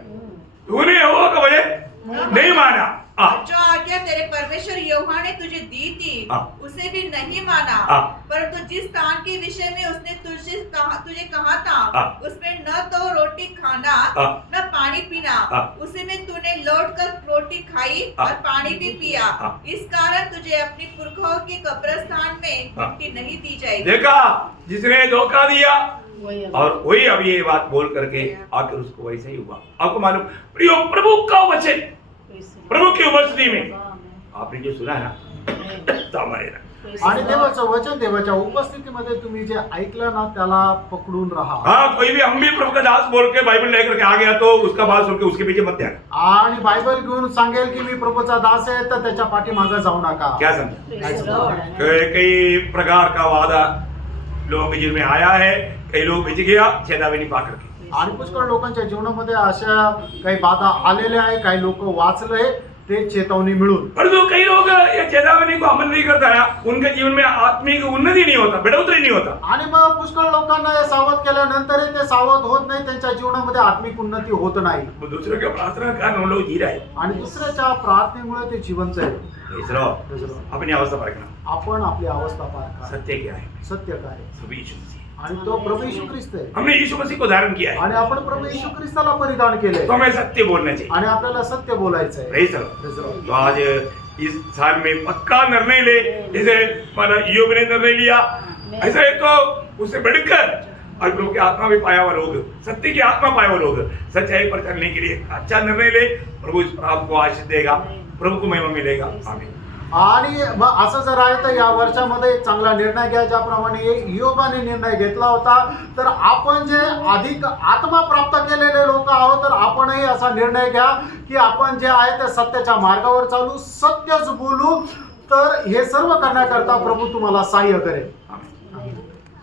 तूने यहोवा का वचन नहीं माना। जो आज्ञा तेरे परमेश्वर यहोवा ने तुझे दी थी उसे भी नहीं माना। परंतु जिस स्थान के विषय में उसने तुझे कहा था उसमें न तो रोटी खाना न पानी पीना, उसी में तूने लौट कर रोटी खाई और पानी भी पिया। इस कारण तुझे अपनी पुरखों के कब्रिस्तान में मिट्टी नहीं दी जाएगी। देखा, जिसने धोखा दिया वही और वही अभी ये बात बोल करके आकर उसको वैसे ही हुआ। आपको मालूम, प्रियो प्रभु का वचन प्रभु की उपस्थिति में आपने जो सुना ना, हमारे ना, आणि देवाचं वचन देवाच्या उपस्थितीमध्ये तुम्ही जे ऐकलं ना त्याला पकडून राहा। हाँ, कोई भी हम भी प्रभु का दास बोल के बाइबल लेकर के आ गया तो उसका बात सुन के उसके पीछे मत जाना। आणि बायबल घेऊन सांगेल की मी प्रभूचा दास आहे तर त्याच्या पाठीमागे जाऊ नका। क्या समझा? कई प्रकार का वादा लोगों के जीवन में आया है, कई लोग भिज गया चेतावनी पा करके। आणि पुष्कळ लोकांच्या जीवनामध्ये अशा काही बाधा आलेल्या आहे, काही लोक वाचले ते चेतावणी मिळून। परंतु कई लोग ये चेतावनी को अमल नहीं करता है, उनके जीवन में आत्मिक उन्नति नहीं होता, बढ़ोतरी नहीं होता। आणि मग पुष्कळ लोकांना हे सावध केल्यानंतरही ते सावध होत नाही, त्यांच्या जीवनामध्ये आत्मिक उन्नती होत नाही। वो दूसरे के प्रार्थना के कारण हम लोग जी रहे हैं। आणि दुसऱ्याच्या प्रार्थनेमुळे ते जिवंत आहे। इसरो अपनी अवस्था परखना, आपण आपली अवस्था पाहता, सत्य क्या है? सत्य काय सभी यीशु मसीह। आणि तो प्रभू येशू ख्रिस्त आहे। हमने यीशु मसीह को धारण किया है, आणि आपण प्रभू येशू ख्रिस्ताला परिधान केले तो हमें सत्य बोलना चाहिए। आणि आपल्याला सत्य बोलायचं आहे। Praise the Lord। तो आज इस साल में पक्का निर्णय ले, जैसे माना योग ने निर्णय लिया, ऐसे तो उससे बढ़कर और प्रभु की आत्मा भी पाया हुआ लोग, सत्य की आत्मा पाया हुआ लोग सच्चाई पर चलने के लिए अच्छा निर्णय ले, प्रभु इस पर आपको आशीष देगा, प्रभु को महिमा मिलेगा। आमीन। आणि मग असं जर आहे तर या वर्षामध्ये एक चांगला निर्णय घ्या, ज्याप्रमाणे योगाने निर्णय घेतला होता। तर आपण जे अधिक आत्मा प्राप्त केलेले लोक आहोत, तर आपणही असा निर्णय घ्या की आपण जे आहे ते सत्याच्या मार्गावर चालू, सत्यच बोलू। तर हे सर्व करण्याकरता प्रभू तुम्हाला सहाय्य करेल। आमीन।